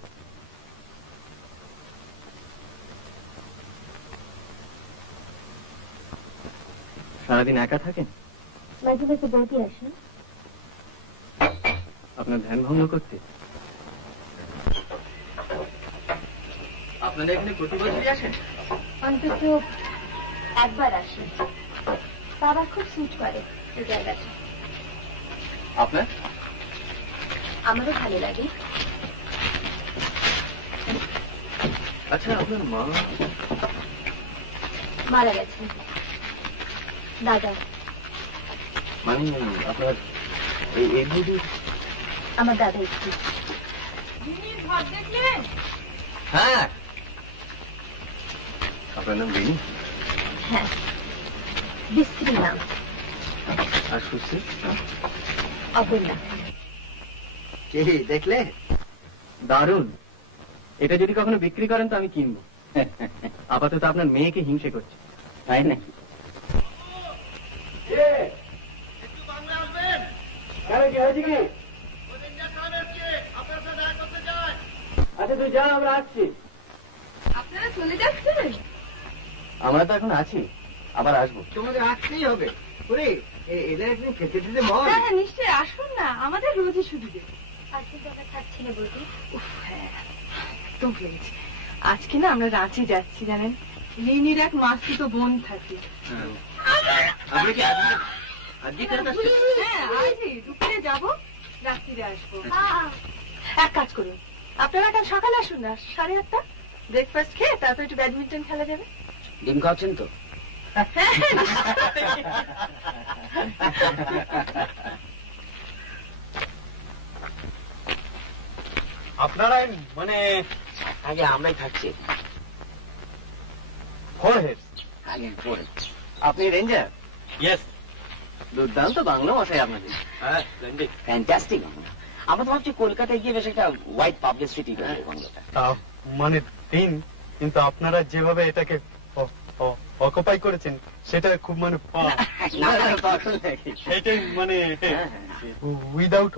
সারাদিন একা থাকেন? মাঝে মাঝে বৌদি আসেন। আপনার ধ্যান ভঙ্গ করতে? আপনারা এখানে প্রতি বছরই আসেন? অন্তত একবার আসেন। বাবা খুব সুট করে এই জায়গাটা। আপনার? আমারও ভালো লাগে। আচ্ছা, আপনার মা মারা গেছেন। দাদা মানে আপনার এই বুঝি? আমার দাদা একটু। ঘর দেখলেন? হ্যাঁ। আপনার নাম রিনি? হ্যাঁ, বিশ্রী নাম। আর সুশ্রী? অপর্ণা। দেখলে? দারুণ। এটা যদি কখনো বিক্রি করেন তো আমি কিনবো। আপাতত আপনার মেয়েকে হিংসে করছে। তাই নাকি? আচ্ছা তুই যা, আমরা আসছি। আপনারা চলে যাচ্ছেন? আমরা তো এখন আছি, আবার আসবো। তোমাদের আসতেই হবে। এদের একদিন খেতে দিতে মন। হ্যাঁ হ্যাঁ, নিশ্চয়ই আসুন না, আমাদের রোজই সুবিধে। আজকে দাদা থাকছি না বৌদি। হ্যাঁ, তো পেয়েছি। আজকে না আমরা রাঁচি যাচ্ছি জানেন, লিনির এক মাসিতো বোন থাকে। আপনি কি আজকে হ্যাঁ, আজই দুপুরে যাবো, রাত্রিরে আসবো। এক কাজ করুন, আপনারা কাল সকালে আসুন না, 8:30। ব্রেকফাস্ট খেয়ে তারপর একটু ব্যাডমিন্টন খেলা যাবে। ডিম খাওয়াচ্ছেন তো? আপনারাই মানে আগে আমরাই থাকছি। আগে পরে। আপনি রেঞ্জার? ইয়েস। দুর্দান্ত বাংলা মশাই আপনাদের। হ্যাঁ, ফ্যান্টাস্টিক। আমরা তো ভাবছি কলকাতায় গিয়ে বেশ একটা হোয়াইট পাবলিসিটি করবো বাংলাটা। মানে দিন, কিন্তু আপনারা যেভাবে এটাকে অকুপাই করেছেন সেটা খুব মানে সেটাই মানে উইদাউট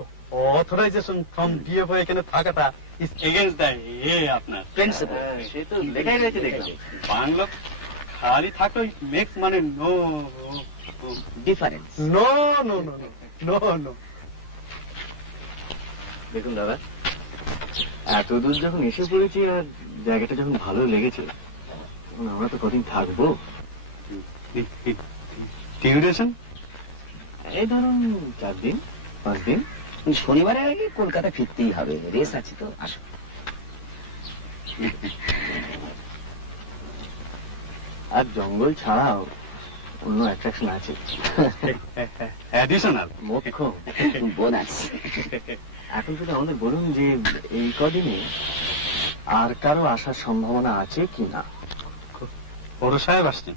অথরাইজেশন ফ্রম ডিএফও এখানে থাকাটা ইজ এগেইনস্ট দ্য আপনার প্রিন্সিপাল। সে তো লেখাই রয়েছে দেখলাম। বাংলা খালি থাকলে মেক্স মানে no difference. No no no no no. দেখুন দাদা, এত দূর যখন এসে পড়েছি আর জায়গাটা যখন ভালো লেগেছে, তখন আমরা তো কদিন থাকবো। ডিউরেশন এই ধরুন 4 দিন 5 দিন। শনিবারের আগে কলকাতা ফিরতেই হবে, রেস আছে তো। আসো। আর জঙ্গল ছাড়াও অন্য অ্যাট্রাকশন আছে। অ্যাডিশনাল মুখ্য বোনাস। এখন শুধু আমাদের বলুন যে এই কদিনে আর কারো আসার সম্ভাবনা আছে কি না? বড় সাহেব আসছেন,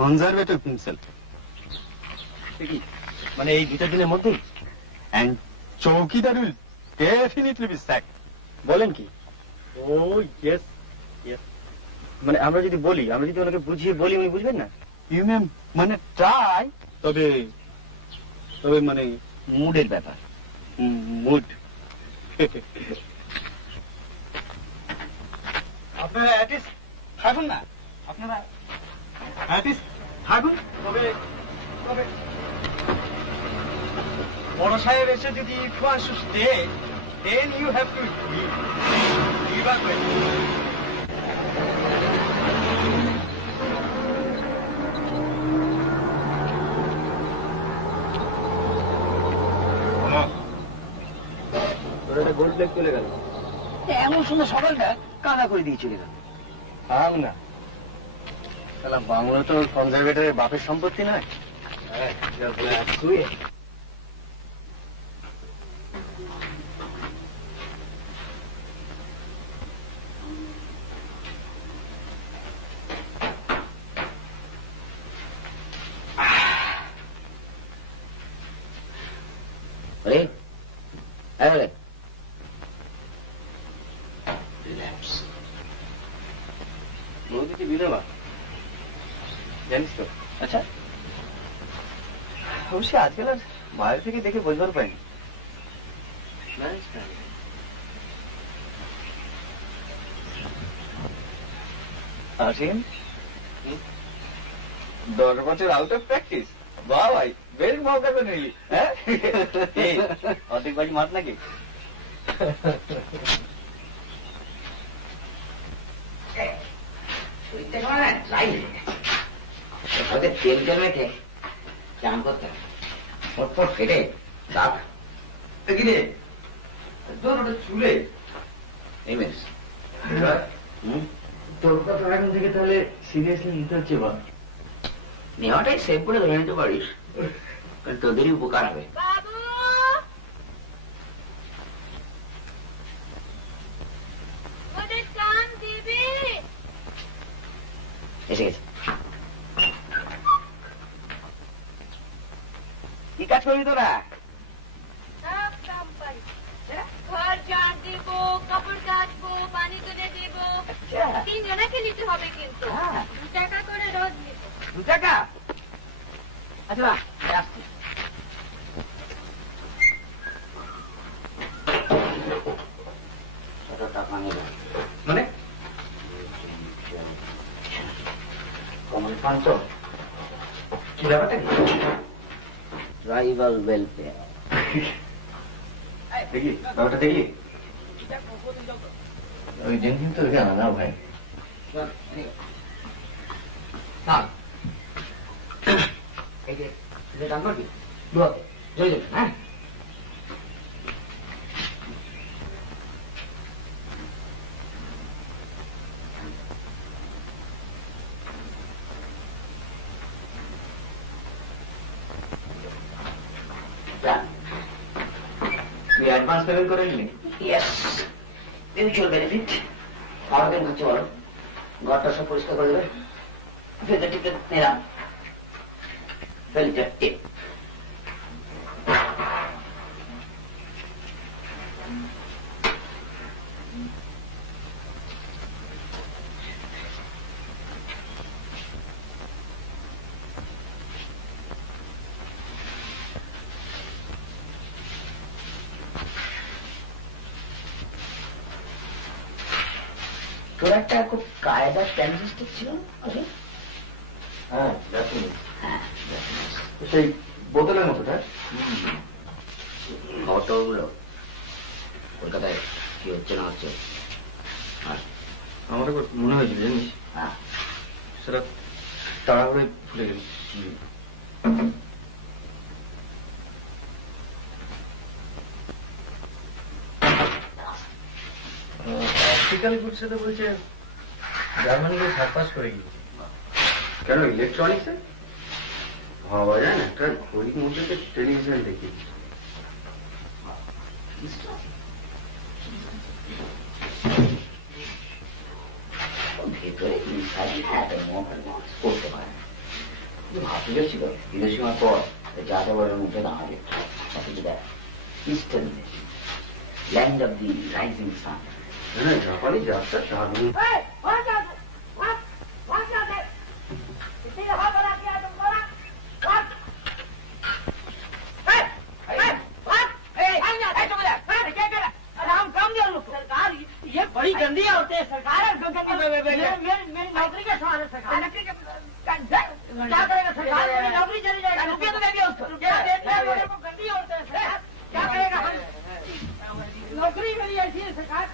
কনজারভেটিভ হিমসেলফ। মানে এই 2-4 দিনের মধ্যেই? And চৌকিদার will definitely be sacked. বলেন কি? ও ইয়েস ইয়েস। মানে আমরা যদি বলি, আমরা যদি ওনাকে বুঝিয়ে বলি, উনি বুঝবেন না? You may মানে ট্রাই, তবে মানে মুডের ব্যাপার। মুড। আপনারা অ্যাটিস্ট থাকুন না, আপনারা অ্যাটিস্ট থাকুন। তবে বড় সাহেব এসে যদি if you want to stay, then you have to leave us with. তোর একটা গোল্ড প্লেট চলে গেল। এমন সুন্দর সকালটা কাদা করে দিয়ে চলে গেল। থাম না, তাহলে বাংলা তো কনজারভেটরের বাপের সম্পত্তি নয়। বৌদিকে বিধবা জানিস তো? আচ্ছা, অবশ্যই আজকাল আর বাইরে থেকে দেখে বোঝবার পাইনি। আসেন 10 বছর আউট অফ প্র্যাকটিস। বাহ ভাই, বেশ মজা করে নিলি। হ্যাঁ, অর্ধেক বাড়ি মাঠ নাকি? তেল তেল মেখে চান করতে ফটফট কেটে দাগ কিরে তোর ওটা চুলে তোর কথা এখন থেকে তাহলে সিরিয়াসলি নিতে হচ্ছে। বা নেওয়াটাই সেভ করে ধরে নিতে পারিস, তোদেরই উপকার হবে। এসে গেছে। কি কাজ করবি তোরা? ঘর ঝাড় দিব, কাপড় কাচবো, পানি তুলে দিব। 3 জনাকে নিতে হবে কিন্তু 2 টাকা করে রোজ নিব। 2 টাকা? আচ্ছা আসছি। মানে কমন ফান্ড কি ব্যাপারটা? Tribal welfare. দেখি ব্যাপারটা দেখি। ওই জেনকিন তো দেখে না ভাই। দাম করবি দুয়াতে জয় জয়। হ্যাঁ, তুই অ্যাডভান্স পেমেন্ট করে নিলি? Yes, mutual benefit. আরো দিন হচ্ছে বলো, ঘরটা সব পরিষ্কার করে দেবে। ফেলে টিপে নিলাম, ফেলে টিপ। তোর একটা খুব কায়দার ট্রানজিস্টার ছিল না? হ্যাঁ, হ্যাঁ, সেই বোতলের মতোটা। খবর টবর গুলো কলকাতায় কি হচ্ছে না হচ্ছে আমার একবার মনে হয়েছিল জানিস, সেটা তাড়াহুড়োয় ভুলে গেল। অপটিক্যাল গুডসে তো বলছে জার্মানি গিয়ে সার্পাস করে গিয়েছে। কেন ইলেকট্রনিক্সে ভাবা যায় না, একটা ঘড়ির মধ্যে টেলিভিশন দেখি। ভেতরে করতে পারে না, ভাবতে গেছিল বিদেশি হওয়ার পর যা যাবার মুখে দাঁড়াবে। অথচ দেখ eastern land of the rising sun. হ্যাঁ, জাপানি যাত্রা দারুণ। ये बड़ी गंदी होते है सरकार। मेरी नौकरी का सवाल है सरकार। क्या करेगा सरकार? मेरी नौकरी चली जाएगी। रुपये तो देंगे उसको। गंदी होते है सरकार, क्या करेगा? नौकरी मेरी ऐसी है सरकार।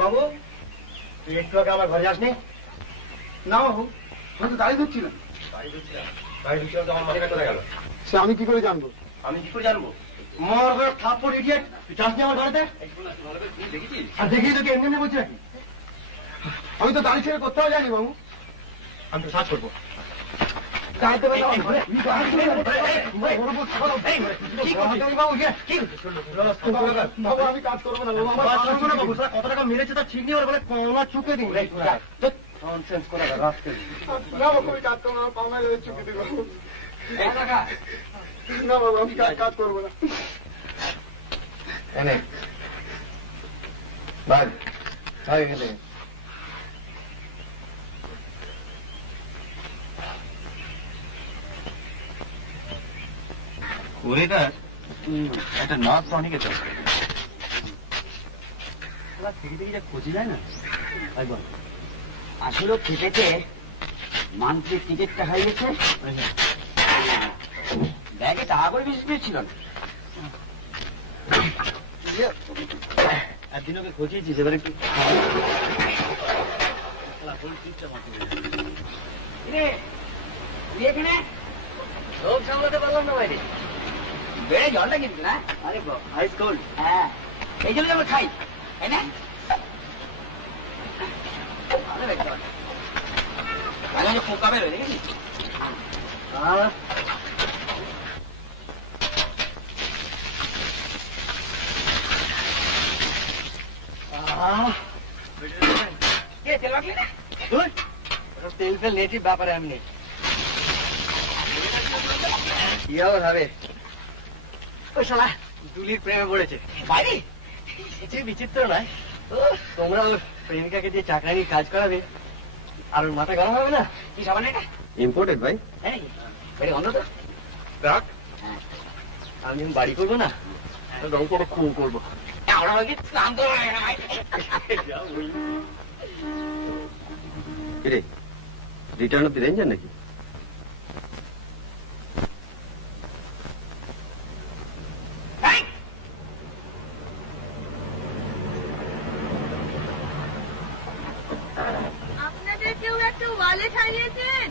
বাবু তুই একটু আগে আমার ঘরে যাসনি? না বাবু, আমি তো গাড়ি ধুচ্ছিলাম। গাড়ি ধুচ্ছিলাম তো আমার মালিকা কোথায় গেল? সে আমি কি করে জানবো? আমি কি করে জানবো? মর ঘরে থাপ্পড় ইডিয়েট, তুই যাসনি আমার ঘরেতে? আর দেখি তোকে এমনি এমনি বলছি নাকি? আমি তো দাঁড়িয়ে ছেড়ে কোথাও যাইনি বাবু। আমি তো সার্চ করবো। বাবু আমি কাজ করবো না বাবু, কত টাকা মেরেছে তার ঠিক নেই, বলে কমা চুকে দিন। না বাবু আমি কাজ করবো না। ওয়েদার একটা নর্থ টনিকে তো খোঁজে যায় না। আসলে খেটেছে, মান্থলি টিকিটটা হয়ে গেছে, ব্যাগে টাকা করে বেশি পেয়েছিল না। একদিন ওকে খোঁজিয়েছিস, এবার একটু এখানে লোক সামলাতে পারলাম না বাইরে, বেড়ে জলটা কিন্তু না। আরে হাই স্কুল, হ্যাঁ এই জন্য আমরা খাই, তাই না? ভালো দেখতে পাচ্ছি মাঝে পোকা বেরোয়, দেখেছিস? তেল ফেল নেটিভ ব্যাপারে আমি নেই। কি আবার হবে? ওই শালা দুলির প্রেমে পড়েছে বাইরে। কিছু বিচিত্র নয়, তোমরা ওর প্রেমিকাকে দিয়ে চাকরানির কাজ করাবে আর ওর মাথা গরম হবে না। কি সাবান এটা? ইম্পোর্টেড ভাই। হ্যাঁ অন্য তো ট্রাক। আমি যখন বাড়ি করবো না, রং করে খুন করবো। রিটার্ন অফ দি রেঞ্জার নাকি? আপনাদের কেউ একটা ওয়ালেট হারিয়েছেন?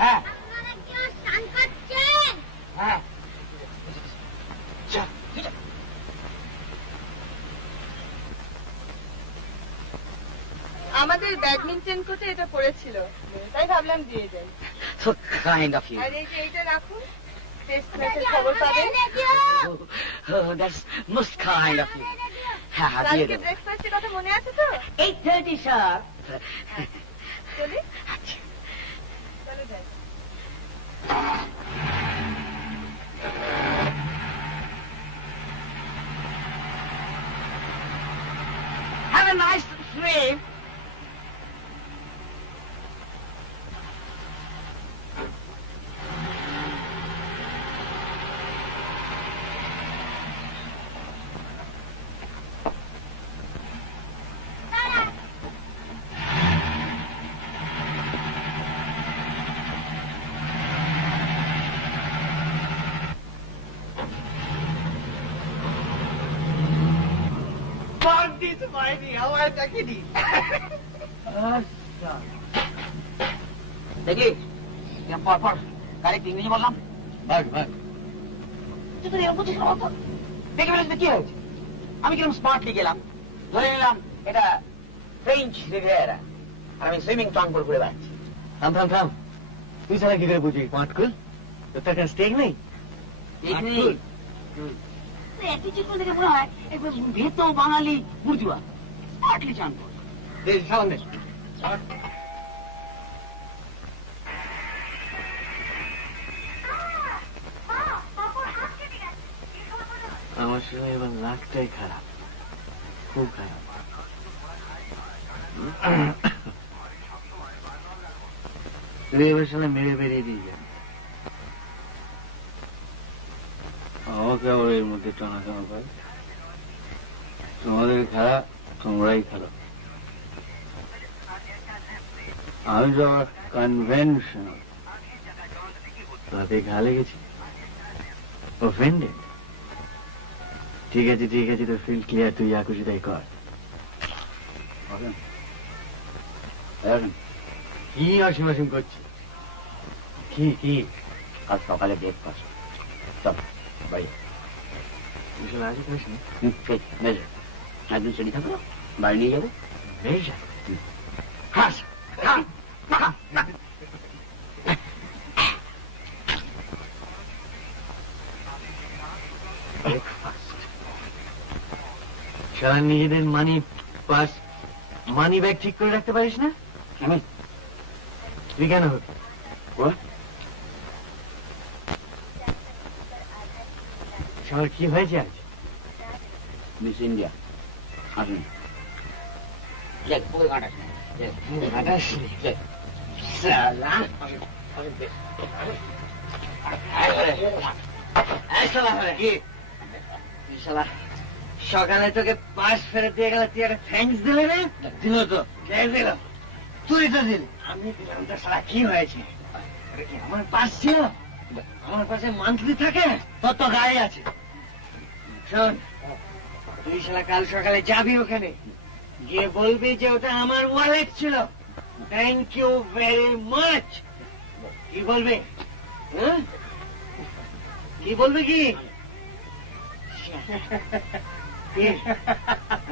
হ্যাঁ আপনারা কেউ স্নান করছেন? হ্যাঁ আমাদের ব্যাডমিন্টন কোর্টে এটা পড়েছিল, তাই ভাবলাম দিয়ে যাই। So kind of you. আর এই যে এইটা রাখুন, টেস্ট ম্যাচের খবর পাবেন। Oh, that's most kind of you. হ্যাঁ দিয়ে কালকে দেবো। ব্রেকফাস্টের কথা মনে আছে তো? 8:30 sharp. চলি আচ্ছা চলে যাই। Have a nice চাকি দি দেখলি পরপর গাড়ি ইংরেজি বললাম ভাগ ভাগ তুই তো এরকম বুঝিস না তো দেখে ফেলেছি কি হয়েছে আমি কিরকম স্মার্টলি গেলাম ধরে নিলাম এটা ফ্রেঞ্চ রিভিয়েরা আর আমি সুইমিং টং করে ঘুরে বেড়াচ্ছি থাম থাম থাম তুই ছাড়া কি করে বুঝি পাটকুল তোর তো একটা স্টেক নেই দেখে মনে হয় একবার ভেতো বাঙালি বুর্জুয়া স্মার্টলি চান করে সামনে আমার সঙ্গে এবার লাখটাই খারাপ খুব খারাপ এবার সামনে মেরে বেরিয়ে দিয়ে যান আমাকে আবার এর মধ্যে টানাটানা করে তোমাদের খেলা তোমরাই খেলো আমি তো আবার কনভেনশনাল তাতে ঘা লেগেছি অফেন্ডেড ঠিক আছে তো ফিল ক্লিয়ার তুই যা খুশি তাই কর কি অসীম অসীম করছি কি আজ সকালে ব্রেকফাস্ট চল বাড়ি আজ করিস না একদিন সেটি থাকো বাড়ি নিয়ে যাবো বেশ সারা নিজেদের মানি ব্যাগ ঠিক করে রাখতে পারিস না আমি তুই কেন সবার কি হয়েছে আজ মিস ইন্ডিয়া আসুন দেখ পুকুরে কাটাস সকালে তোকে পাশ ফেরত দিয়ে গেল তুই একটা থ্যাংকস দিলে না দিল তো কে দিল তুই তো দিলি আমি দিলাম তো সারা কি হয়েছে আমার পাশ ছিল আমার পাশে মান্থলি থাকে তোর তো গাড়ি আছে শোন তুই শালা কাল সকালে যাবি ওখানে গিয়ে বলবি যে ওটা আমার ওয়ালেট ছিল থ্যাংক ইউ ভেরি মাচ কি বলবি কি বলবি কি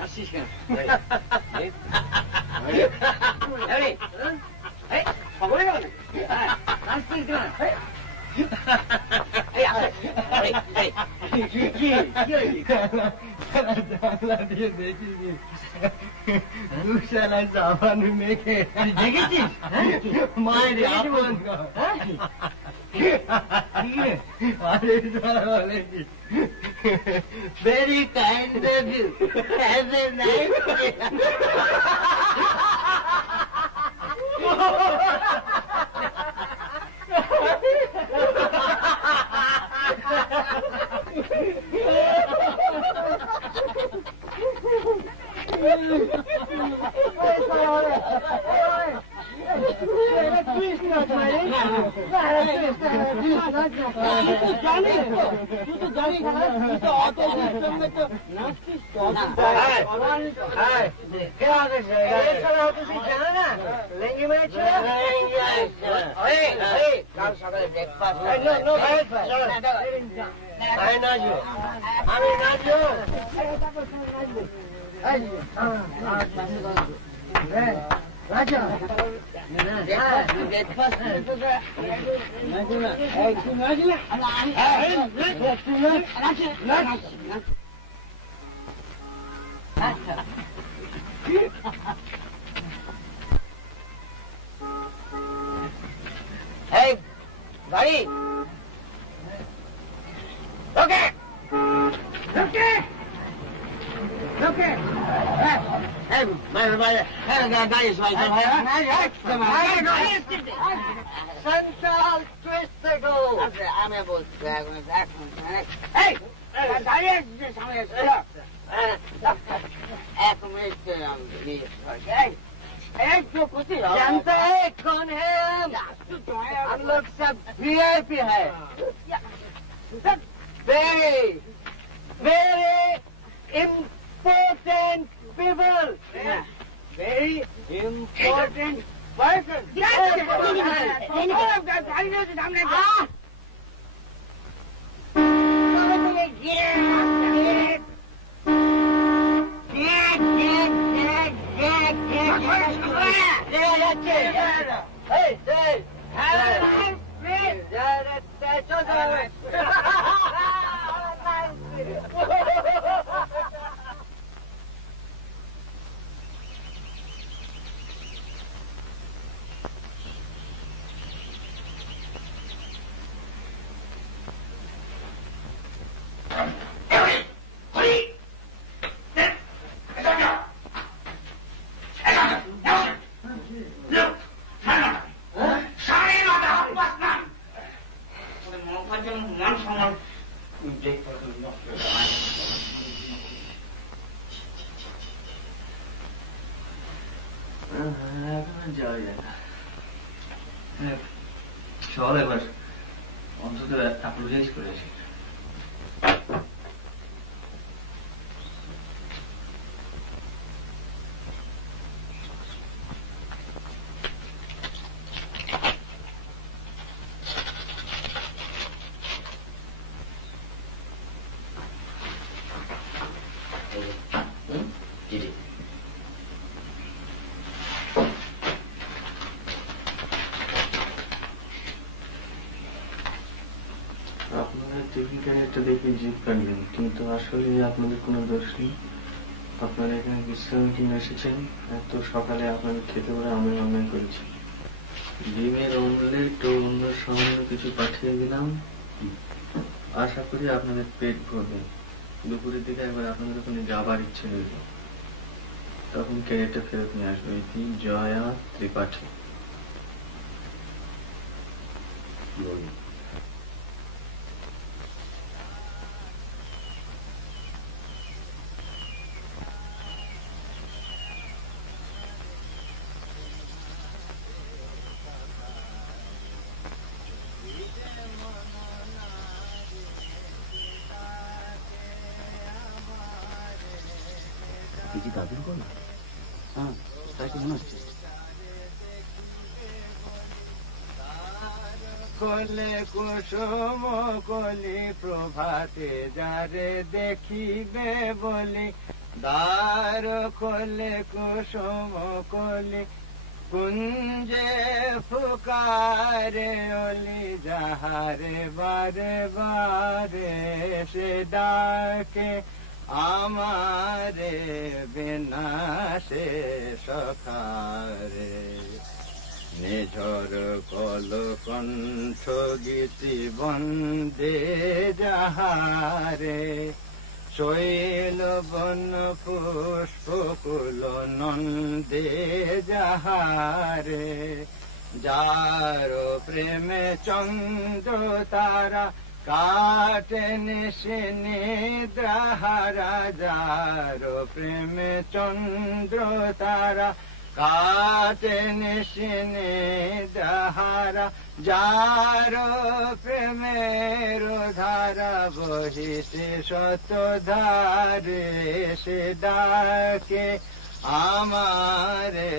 আসিস কেন খবরে গেল আসছিস কেন দেখেছিস মায়ের very kind of you have a nice সকালে ব্রেকফাস্ট আমি রাজা এই গাড়ি ওকে ওকে ওকে আমি বলছি এক মিনিট जानता है कौन है हम लोग सब VIP है very very important people. Very important person. চল এবার অন্তত অ্যাপোলোজাইজ করে আসি। দেখে জিভ কাটবেন, কিন্তু আসলে আপনাদের কোনো দোষ নেই। আপনারা এখানে বিশ্রামের জন্য এসেছেন, এত সকালে আপনাদের খেতে পারে আমি অন্যায় করেছি। ডিমের অমলেট ও অন্য সামান্য কিছু পাঠিয়ে দিলাম, আশা করি আপনাদের পেট ভরবে। দুপুরের দিকে একবার আপনাদের ওখানে যাবার ইচ্ছে রইল, তখন ক্যারেটটা ফেরত নিয়ে আসবে। এটি জয়া ত্রিপাঠী। দাদুর গলা? হ্যাঁ, তাই তো মনে হচ্ছে। কলে কুসুম কলি প্রভাতে যারে দেখিবে বলি, দ্বার কলে কুসুম কলি কুঞ্জে ফুকারে অলি, যাহারে বারে বারে সে ডাকে আমারে বিনাশে সখারে। নিঝর কল কণ্ঠ গীতি বন্দে যাহারে, শৈল বন পুষ্প কুল নন্দে যাহারে। যার প্রেমে চন্দ্র তারা কাটে নিশি নিদ্রাহারা, যার প্রেমে চন্দ্র তারা কাটে নিশি নিদ্রাহারা। যার প্রেমের ধারা বহিছে শত ধারে, সে ডাকে আমারে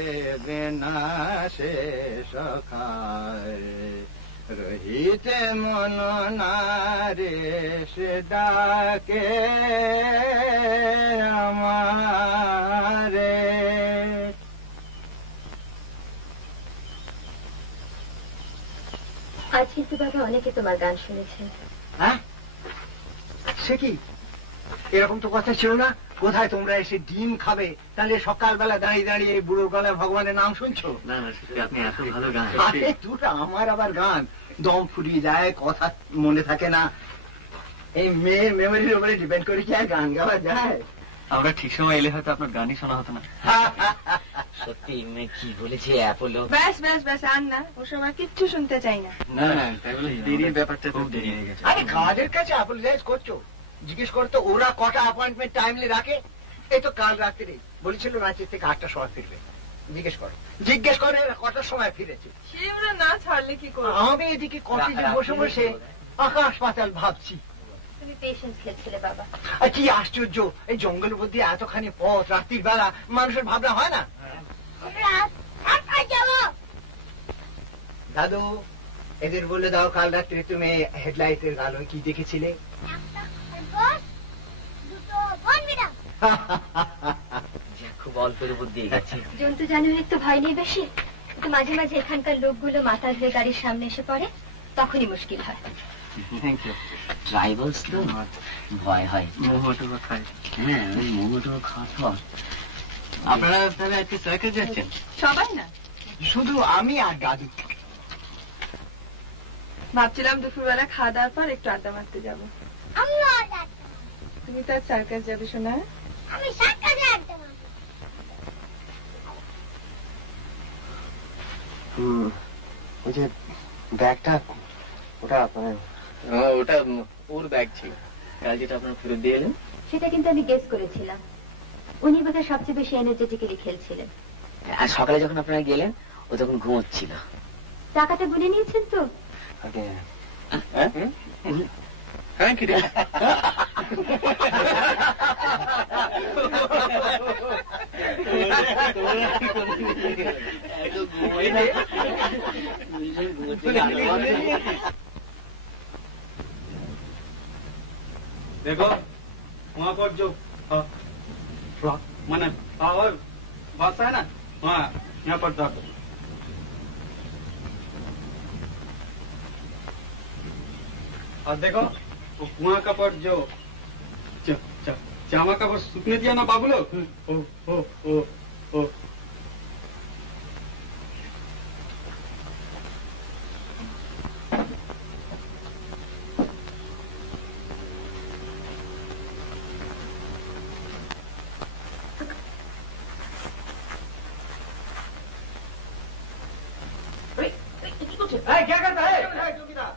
বিনাশে সখারে। রহিতে মন নারে সে ডাকে আমারে। আজ কিন্তু বাবা অনেকে তোমার গান শুনেছে। হ্যাঁ, সে কি? এরকম তো কথা ছিল না। কোথায় তোমরা এসে ডিম খাবে, তাহলে সকালবেলা দাঁড়িয়ে দাঁড়িয়ে বুড়োর গলায় ভগবানের নাম শুনছো? না না, আপনি এত ভালো গান। দুটো আমার আবার গান দম ফুরিয়ে যায়, কথা মনে থাকে না। এই মেয়ের মেমোরির উপরে ডিপেন্ড করে কি আর গান গাওয়া যায়? আমরা ঠিক সময় এলে হয়তো আপনার গানই শোনা হতো না। সত্যি মেয়ে কি বলেছে অ্যাপোলো? ব্যাস ব্যাস ব্যাস, আর না, ওসব আর কিচ্ছু শুনতে চাই না। না না, দেরির ব্যাপারটা খুব দেরি হয়ে গেছে। আরে কাজের কাছে অ্যাপোলোজাইজ করছো? জিজ্ঞেস করতো ওরা কটা অ্যাপয়েন্টমেন্ট টাইমলি রাখে। এই তো কাল রাত্রে বলেছিল রাঁচি থেকে 8টার সময় ফিরবে। জিজ্ঞেস করে কটার সময় ফিরেছে। সে ওরা না ছাড়লে কি করবো? আমি এদিকে কফিতে বসে বসে আকাশ পাতাল ভাবছি। তুমি পেশেন্স খেলছিলে বাবা। আর কি আশ্চর্য, এই জঙ্গলের মধ্যে এতখানি পথ রাত্রির বেলা মানুষের ভাবনা হয় না? দাদু, এদের বলে দাও কাল রাত্রে তুমি হেডলাইটের আলোয় কি দেখেছিলে? খুব অল্পের উপর দিয়ে গেছে। জন্তু জানোয়ারের তো ভয় নেই বেশি, কিন্তু মাঝে মাঝে এখানকার লোকগুলো মাথা ধরে গাড়ির সামনে এসে পড়ে, তখনই মুশকিল হয়। Thank you. ট্রাইবালস তো ভয় হয়, মোহটো খায়। হ্যাঁ, ওই মোহটো খাওয়া। আপনারা তাহলে আজকে সার্কাস যাচ্ছেন? সবাই না, শুধু আমি আর দাদু। ভাবছিলাম দুপুরবেলা খাওয়া দাওয়ার পর একটু আড্ডা মারতে যাবো। তুমি তো সার্কাস যাবে শোনা? আমি সার্কাসে আড্ডা মারবো। ওই যে ব্যাগটা, ওটা ওটা ওর ব্যাগ ছিল কাল, যেটা আপনারা ফেরত দিয়ে এলেন। সেটা কিন্তু আমি গেস করেছিলাম। উনি বোধহয় সবচেয়ে বেশি এনার্জেটিক্যালি খেলছিলেন। আর সকালে যখন আপনারা গেলেন ও তখন ঘুমোচ্ছিল। টাকাটা গুনে নিয়েছেন তো? হ্যাঁ, কি রে? देखो वहाँ पर जो मैंने पावर बस है ना, वहाँ यहाँ पर दर्द। और देखो वो कुआं का पर जो चामा का पर सूखने दिया ना बाबू लोग, ओ ओ ओ ओ क्या करता है चौकीदार?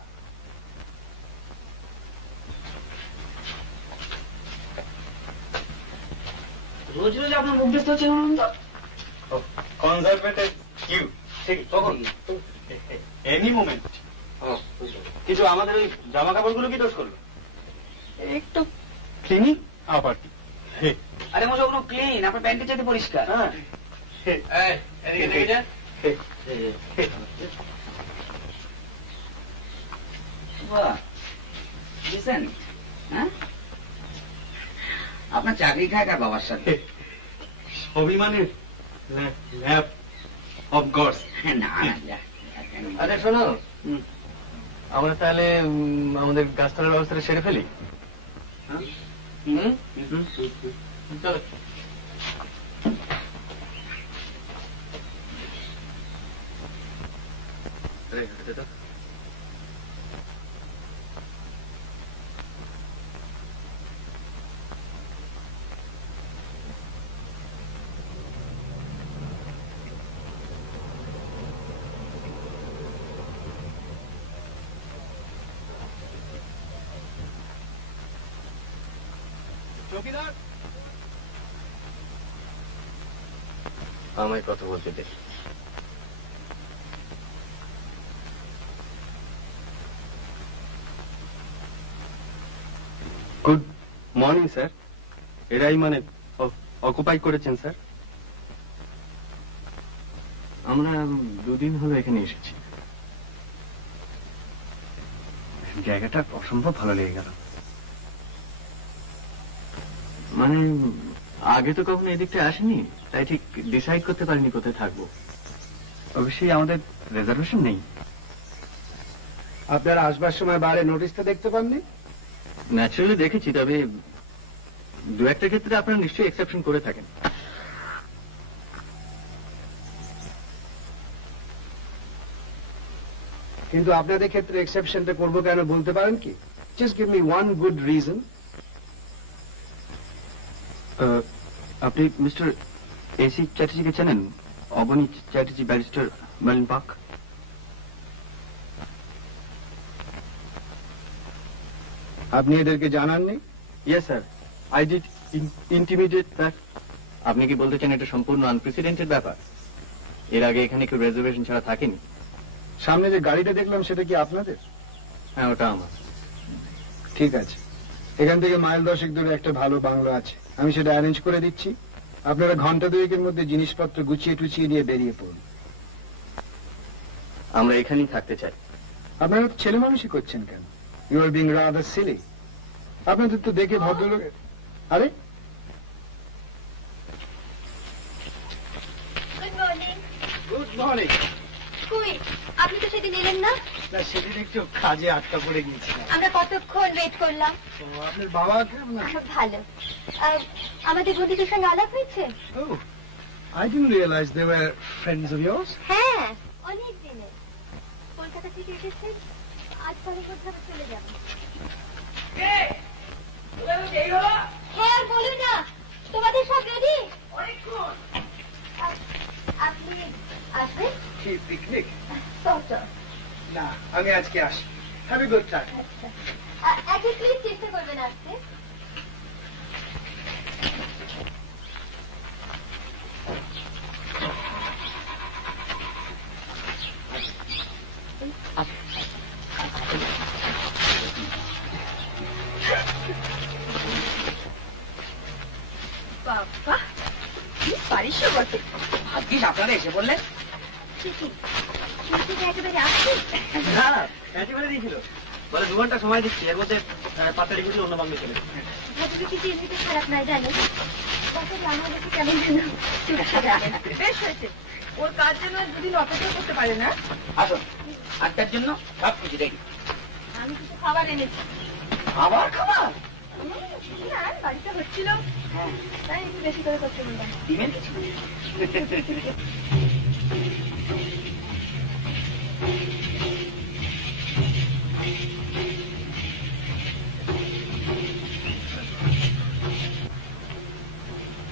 রোজ রোজ আপনার মুখ দেখতে হচ্ছে কনজারভেটিভ কিউ, ঠিক তখন এনি মোমেন্ট কিছু আমাদের ওই জামা কাপড়গুলো কি দোষ করলো? একটু ক্লিনিং আবার কি? আরে মজা কোনো ক্লিন, আপনার প্যান্টের চাইতে পরিষ্কার। হ্যাঁ, এদিকে দেখে যা। আপনার চাকরি খায় কার বাবার সাথে? অভিমানের ল্যাব অফ গডস। না আরে শোনো, আমরা তাহলে আমাদের গাছতলার ব্যবস্থাটা সেরে ফেলি। চলো। চৌকিদার, আমায় কথা বলতে দে। Good morning sir. এরাই মানে অকুপাই করেছেন স্যার? আমরা 2 দিন হলো এখানে এসেছি। জায়গাটা অসম্ভব ভালো লেগে গেল। মানে আগে তো কখনো এদিকটা আসেনি, তাই ঠিক ডিসাইড করতে পারিনি কোথায় থাকবো। অবশ্যই আমাদের রিজার্ভেশন নেই। আপনারা আসবার সময় বাইরে নোটিশটা দেখতে পাননি? ন্যাচারালি দেখেছি, তবে 2-1টা ক্ষেত্রে আপনারা নিশ্চয়ই এক্সেপশন করে থাকেন। কিন্তু আপনাদের ক্ষেত্রে এক্সেপশনটা করবো কেন বলতে পারেন কি? Just give me one good reason. আপনি মিস্টার এসি চ্যাটার্জিকে চেনেন? Abani Chatterjee, barrister, Marlin Park. আপনি এদেরকে জানাননি? Yes sir, I did intimidate that. আপনি কি বলতে চান এটা সম্পূর্ণ আনপ্রেসিডেন্টেড ব্যাপার? এর আগে এখানে কেউ রিজার্ভেশন ছাড়া থাকেনি। সামনে যে গাড়িটা দেখলাম সেটা কি আপনাদের? হ্যাঁ, ওটা আমার। ঠিক আছে, এখান থেকে মাইল 10 দূরে একটা ভালো বাংলো আছে, আমি সেটা অ্যারেঞ্জ করে দিচ্ছি। আপনারা ঘন্টা 2 মধ্যে জিনিসপত্র গুছিয়ে টুছিয়ে নিয়ে বেরিয়ে পড়ুন। আমরা এখানেই থাকতে চাই। আপনারা তো ছেলে মানুষই করছেন কেন? You are being rather silly. আপনাদের তো দেখে ভদ্রলোক। আরে গুড মর্নিং। Good morning. কই আপনি তো সেদিন এলেন না? না, সেদিন একটু কাজে আটকা পড়ে গিয়েছিলাম। আমরা কতক্ষণ ওয়েট করলাম। আপনার বাবা কেমন? ভালো। আমাদের বন্ধুদের সঙ্গে আলাপ হয়েছে? Oh, I didn't realize they were friends of yours. হ্যাঁ, অনেক দিনে। কলকাতা থেকে এসেছেন, আজ কালের মধ্যে আমরা চলে যাব। হ্যাঁ, বলুন না, তোমাদের সব রেডি? আপনি আসবেন? কি পিকনিক? না, আমি আজকে আসি। Have a good time. আজকে প্লিজ চেষ্টা করবেন আসতে। বাবা, পারিস বটে। ভাগ্যিস আপনারা এসে বললেন। একেবারে আসছে। না, একেবারে দিয়েছিল। বলে 2 ঘন্টা সময় দিচ্ছি, এর মধ্যে পাতাড়ি গুলো অন্য বাংলা চলে। ভাবি কিছু এমনিতে খারাপ নয় জানেন, আমাদেরকে কেমন যেন চুপচাপ রাখে না। বেশ হয়েছে, ওর কাজ যেন দুদিন অপেক্ষা করতে পারে না। আসুন, আজকের জন্য সব কিছু রেডি। আমি কিছু খাবার এনেছি। আবার খাবার? না, বাড়িতে হচ্ছিল, তাই একটু বেশি করে করতে বললাম। দিবেন কিছু?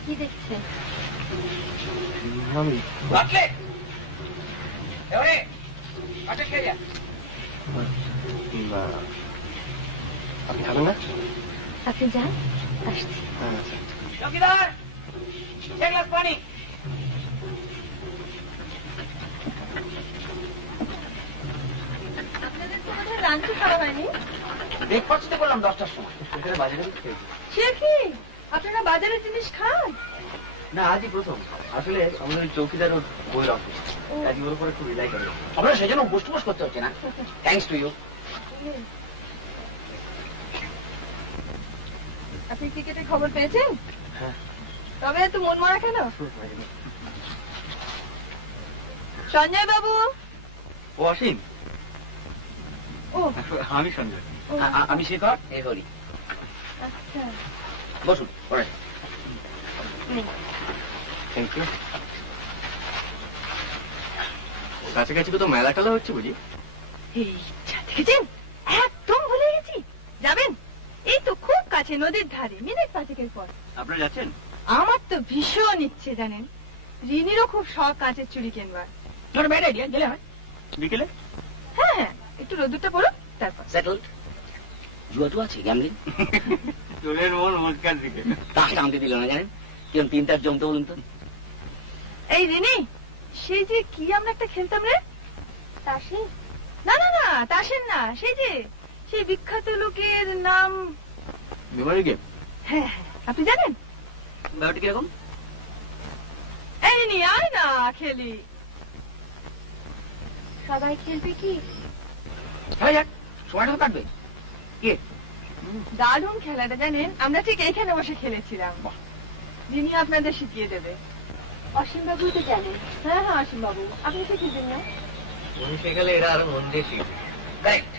কি দেখছেন? কাটলেট। এবারে কাটলেট খেয়ে যা। আপনি খাবেন না? আপনি যান, আসছি। চৌকিদার, এক গ্লাস পানি। আপনাদের তো বোধহয় লাঞ্চও খাওয়া হয়নি। ব্রেকফাস্ট করলাম 10টার সময়। বাজারে সে কি, আপনারা বাজারের জিনিস খান? না, আজই প্রথম। আসলে আমাদের ওই চৌকিদার ওর বইয়ের অফিস, আজকে ওর উপরে খুব রিলাই করে। আপনারা সেজন্য বুস্টুবুস করতে হচ্ছে না। Thanks to you. আপনি ক্রিকেটের খবর পেয়েছেন? হ্যাঁ। তবে এত মন মারা কেন? সঞ্জয় বাবু। ও অসীম। ও, আমি সঞ্জয়। আমি শেখর, এ করি। আচ্ছা। বসুন, পরে। Thank you. কাছাকাছি তো মেলা টেলা হচ্ছে বুঝি? এই দেখেছেন, একদম ভুলে গেছি। যাবেন? এই তো খুব কাছে, নদীর ধারে, মিনিট 5 পর। আপনারা যাচ্ছেন? আমার তো ভীষণ ইচ্ছে জানেন, রিনিরও খুব শখ কাঁচের চুড়ি কেনবার। গেলে হয় বিকেলে? হ্যাঁ, একটু রোদ্দুরটা পড়ুন, তারপর। সেটলড। জুয়া টু আছে, গ্যামলিং। তোদের মন মুস্কার দিকে। তাস টানতে দিল না জানেন, কিরম 3-4 জমতে বলুন তো। এই রিনি, সেই যে কি আমরা একটা খেলতাম রে? তাসের? না না না, তাসের না, সেই যে সেই বিখ্যাত লোকের নাম। Memory game? হ্যাঁ, আপনি জানেন? ব্যাপারটা কিরকম? এই রিনি, আয় না খেলি। সবাই খেলবে কি? হয়ে যাক, সময়টা তো কাটবে। কে? দারুণ খেলাটা জানেন, আমরা ঠিক এইখানে বসে খেলেছিলাম। রিনি আপনাদের শিখিয়ে দেবে। অসীম বাবু তো জানেন। হ্যাঁ হ্যাঁ, অসীম বাবু, আপনি শিখিয়ে না? উনি শেখালে এরা আরো মন দিয়ে শিখবে। কারেক্ট।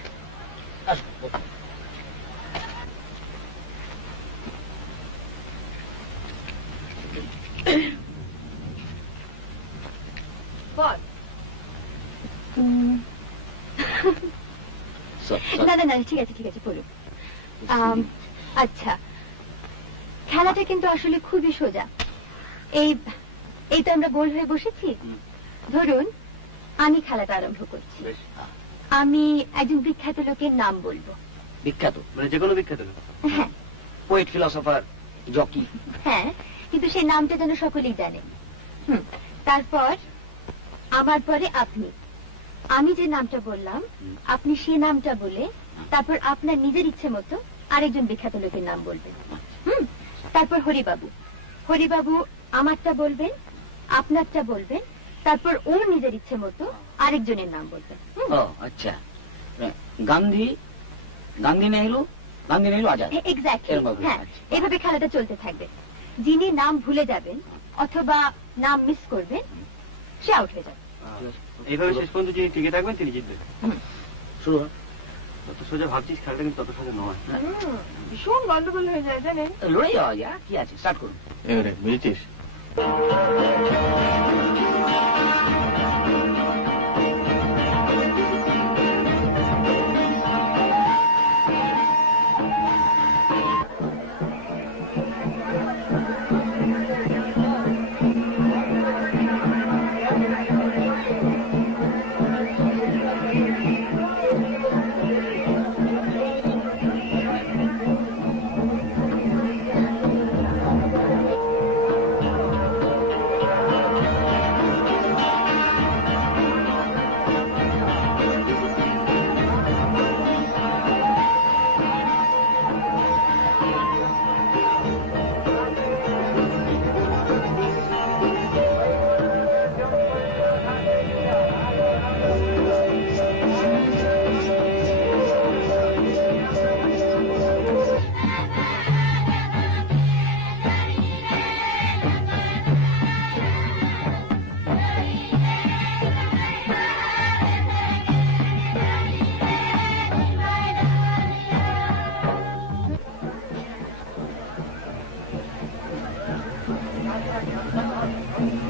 বল। না না না, ঠিক আছে ঠিক আছে, বলুন। আচ্ছা, খেলাটা কিন্তু আসলে খুবই সোজা। এই তো আমরা গোল হয়ে বসেছি। ধরুন আমি খেলাটা আরম্ভ করছি। আমি একজন বিখ্যাত লোকের নাম বলবো। বিখ্যাত মানে যে কোনো বিখ্যাত লোক? হ্যাঁ পোয়েট, ফিলসফার, জকি। হ্যাঁ, কিন্তু সেই নামটা যেন সকলেই জানে। তারপর আমার পরে আপনি। আমি যে নামটা বললাম আপনি সেই নামটা বলে তারপর আপনার নিজের ইচ্ছে মতো আরেকজন বিখ্যাত লোকের নাম বলবেন। তারপর হরিবাবু, হরিবাবু আমারটা বলবেন, আপনারটা বলবেন, তারপর ওর নিজের ইচ্ছে মতো আরেকজনের নাম বলবেন। ও আচ্ছা, গান্ধী, গান্ধী নেহরু, গান্ধী নেহরু আজাদ। এক্স্যাক্টলি, হ্যাঁ, এভাবে খেলাটা চলতে থাকবে। যিনি নাম ভুলে যাবেন অথবা নাম মিস করবেন সে আউট হয়ে যাবে। এইভাবে শেষ পর্যন্ত যিনি টিকে থাকবেন তিনি জিতবেন। শুরু তত সোজা ভাবছিস, খেলাটা কিন্তু তত সোজা নয়। ভীষণ গন্ডগোল হয়ে যায় জানেন। লড়ে যাওয়া যায়, কি আছে, স্টার্ট করুন। এবারে বুঝেছিস?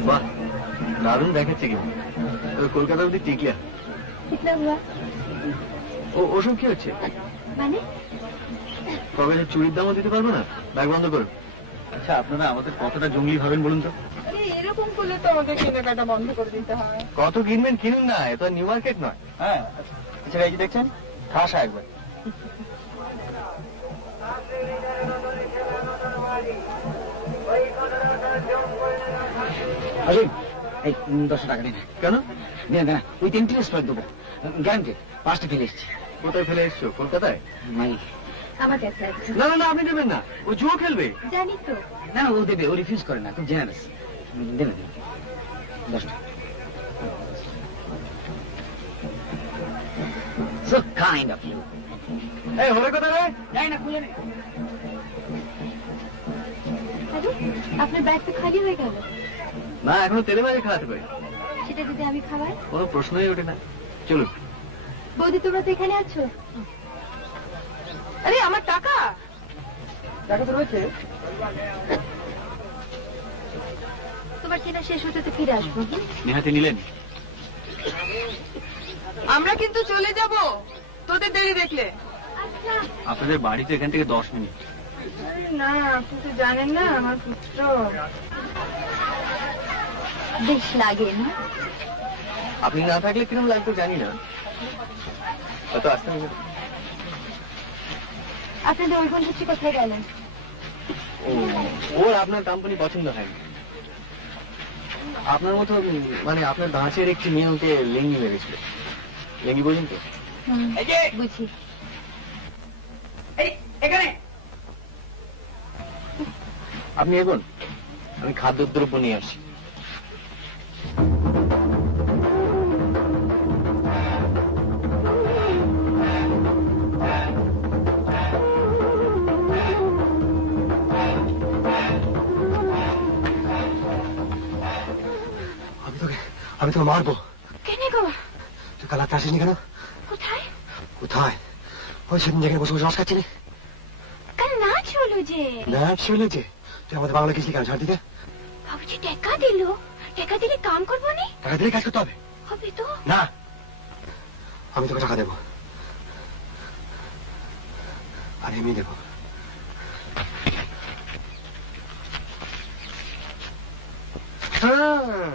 বাহ, দারুণ দেখাচ্ছে কিন্তু। কলকাতা অব্দি টিকলিয়া। ওসব কি হচ্ছে? মানে কবে চুরির দামও দিতে পারবো না? ব্যাগ বন্ধ করুন। আচ্ছা, আপনারা আমাদের কতটা জঙ্গলি ভাবেন বলুন তো? এরকম করলে তো আমাকে কেনাকাটা বন্ধ করে দিতে হয়। কত কিনবেন কিনুন না, এ তো নিউ মার্কেট নয়। হ্যাঁ, আচ্ছা, এই যে দেখছেন, ঠাসা একবার। এই 10 টাকা দিন। কেন? দেন, উইথ ইন্টারেস্ট করে দেবো, গ্যারান্টি। 5টা ফেলে এসছি। কোথায় ফেলে এসছো? কলকাতায়? নাই, আমার কাছে আছে। না না না, আপনি দেবেন না, ও জুয়ো খেলবে। জানি তো। না ও দেবে, ও রিফিউজ করে না, খুব জেনারেস। দেন 10টা। So kind of you. এই হলে কোথায় রে? যাই না, খুলে নে। আপনার ব্যাগ তো খালি হয়ে গেল। না, এখনো তেলে বাজে খাওয়াতে পারি। সেটা যদি আমি খাওয়াই? কোনো প্রশ্নই ওঠে না। চলুন। বৌদি, তোমরা তো এখানে আছো। আরে আমার টাকা, টাকা তো রয়েছে। তোমার কেনা শেষ হতে তো ফিরে আসবো। নেহাতি নিলেন? আমরা কিন্তু চলে যাব তোদের দেরি দেখলে। আপনাদের বাড়ি তো এখান থেকে 10 মিনিট। আরে না, আপনি তো জানেন না আমার পুত্র। বেশ লাগে না? আপনি না থাকলে কিরম লাগতো জানি না, হয়তো আসতে হবে। আপনাদের ওই বন্ধুটি কোথায় গেলেন? ওর আপনার কোম্পানি পছন্দ হয়নি। আপনার মতো, মানে আপনার দাঁচের একটি মেয়ে ওকে লেঙ্গি মেরেছিল। লেঙ্গি বলুন তো? বুঝি। এখানে আপনি এগোন, আমি খাদ্যদ্রব্য নিয়ে আসি। আমি তোকে মারবো। কেন গো? তুই কাল রাতে আসিসনি কেন? কোথায়? কোথায়? ওই সেদিন যেখানে বসে বসে রস খাচ্ছিলি। কাল নাচ হলো যে। নাচ হয়েছে? তুই আমাদের বাংলা গেছিলি কেন? ছাড় দিতে। বাবুজি টাকা দিল, টাকা দিলে কাম করবো নি? টাকা দিলে কাজ করতে হবে। হবে তো? না, আমি তোকে টাকা দেবো, আর এমনি দেবো। হ্যাঁ,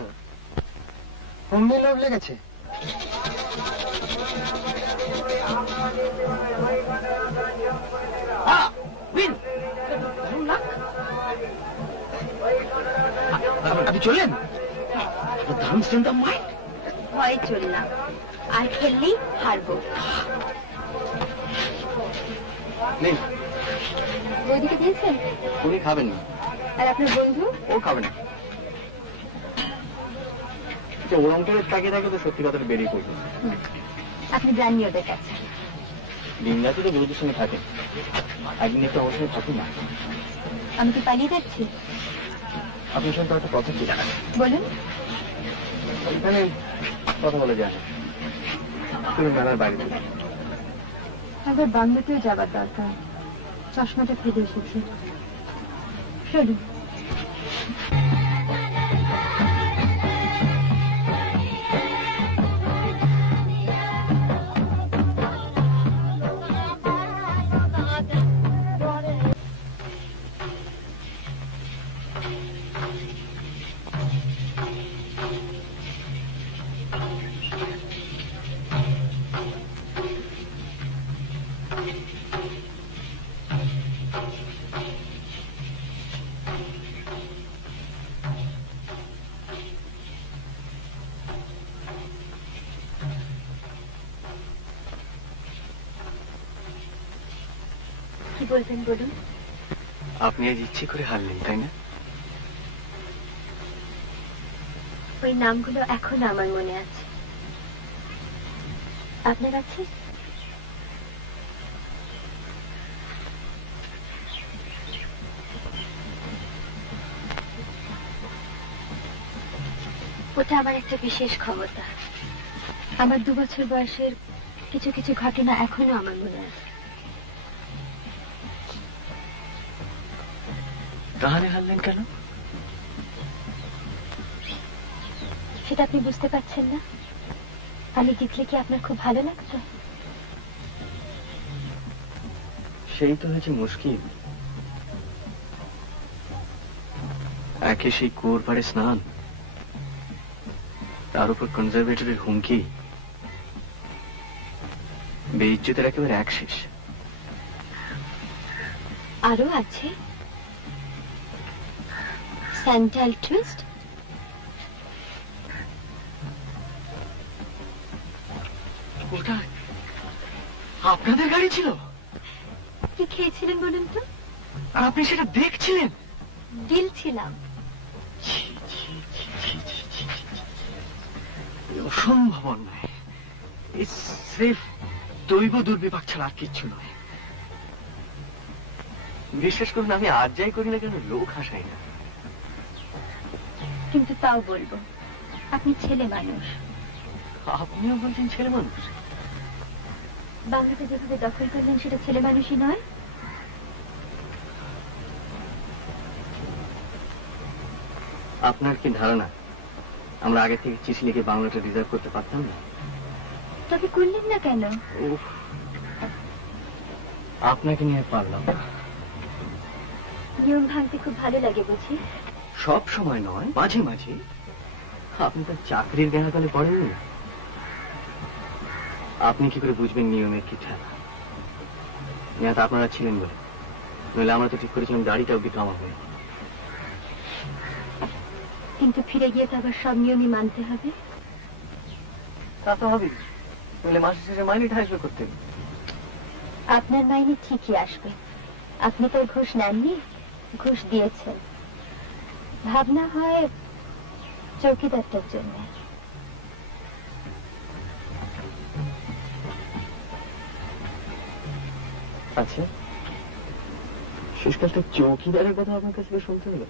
অমনি লোভ লেগেছে। আপনি চললেন? দারুণ স্ট্রেংথ অফ মাইন্ড। ভয় চললাম, আর খেললেই হারবো। বৌদিকে দিয়েছেন? উনি খাবেন না। আর আপনার বন্ধু? ও খাবে না। ওরম করে তাকিয়ে থাকে তো সত্যি কথাটা বেরিয়ে পড়বে। আপনি জাননি ওদের কাছে? দিন রাতে তো বৌদির সঙ্গে থাকে, একদিন একটু ওর সঙ্গে থাকুন না। আমি কি পালিয়ে যাচ্ছি? আপনার সঙ্গে তো একটা কথা ছিল। বলুন। এখানে কথা বলে যায় না, তুমি মেলার বাইরে থেকে। একবার বাংলাতেও যাবার দরকার, চশমাটা ফেলে এসেছি। চলুন। কি বলবেন বলুন? আপনি আজ ইচ্ছে করে হারলেন, তাই না? ওই নামগুলো এখনো আমার মনে আছে। আপনার আছে? ওটা আমার একটা বিশেষ ক্ষমতা। আমার 2 বছর বয়সের কিছু কিছু ঘটনা এখনো আমার মনে আছে। তাহলে হারলেন কেন? সেটা আপনি বুঝতে পারছেন না? আমি জিতলে কি আপনার খুব ভালো লাগতো? সেই তো হয়েছে মুশকিল। একে সেই কুয়োর পাড়ে স্নান, তার উপর কনজারভেটরের হুমকি, বেইজ্জতের একেবারে এক শেষ। আরো আছে স্যান্ডাল টুইস্ট। ওটা আপনাদের গাড়ি ছিল? কি খেয়েছিলেন বলুন তো? আর আপনি সেটা দেখছিলেন? ডিল ছিলাম। অসম্ভব নয়, স্রেফ দৈব দুর্বিপাক ছাড়া আর কিচ্ছু নয়। বিশ্বাস করুন, আমি আজ যাই করি না কেন লোক হাসাই না। কিন্তু তাও বলবো, আপনি ছেলে মানুষ। আপনিও বলছেন ছেলে মানুষ? বাংলাতে যেভাবে দখল করলেন সেটা ছেলে মানুষই নয়। আপনার কি ধারণা আমরা আগে থেকে চিঠি লিখে বাংলাটা রিজার্ভ করতে পারতাম না? তবে করলেন না কেন? আপনাকে নিয়ে পারলাম না। নিয়ম ভাঙতে খুব ভালো লাগে বুঝি? সব সময় নয়, মাঝে মাঝে। আপনি তো চাকরির জ্ঞানাকালে পড়েননি। আপনি কি করে বুঝবেন নিয়মের কি ঠেলা? তো আপনারা ছিলেন বলে, নইলে আমরা তো ঠিক করেছিলাম দাড়িটা অব্দি কামা হয়ে। কিন্তু ফিরে গিয়ে তো আবার সব নিয়মই মানতে হবে। তা তো হবে, নইলে মাসের শেষে মাইনেটা আসবে করতে। আপনার মাইনে ঠিকই আসবে। আপনি তো ঘুষ নেননি, ঘুষ দিয়েছেন। ভাবনা হয় চৌকিদারটার জন্য। আচ্ছা, শেষকালটা চৌকিদারের কথা আপনার কাছে শুনতে হলো?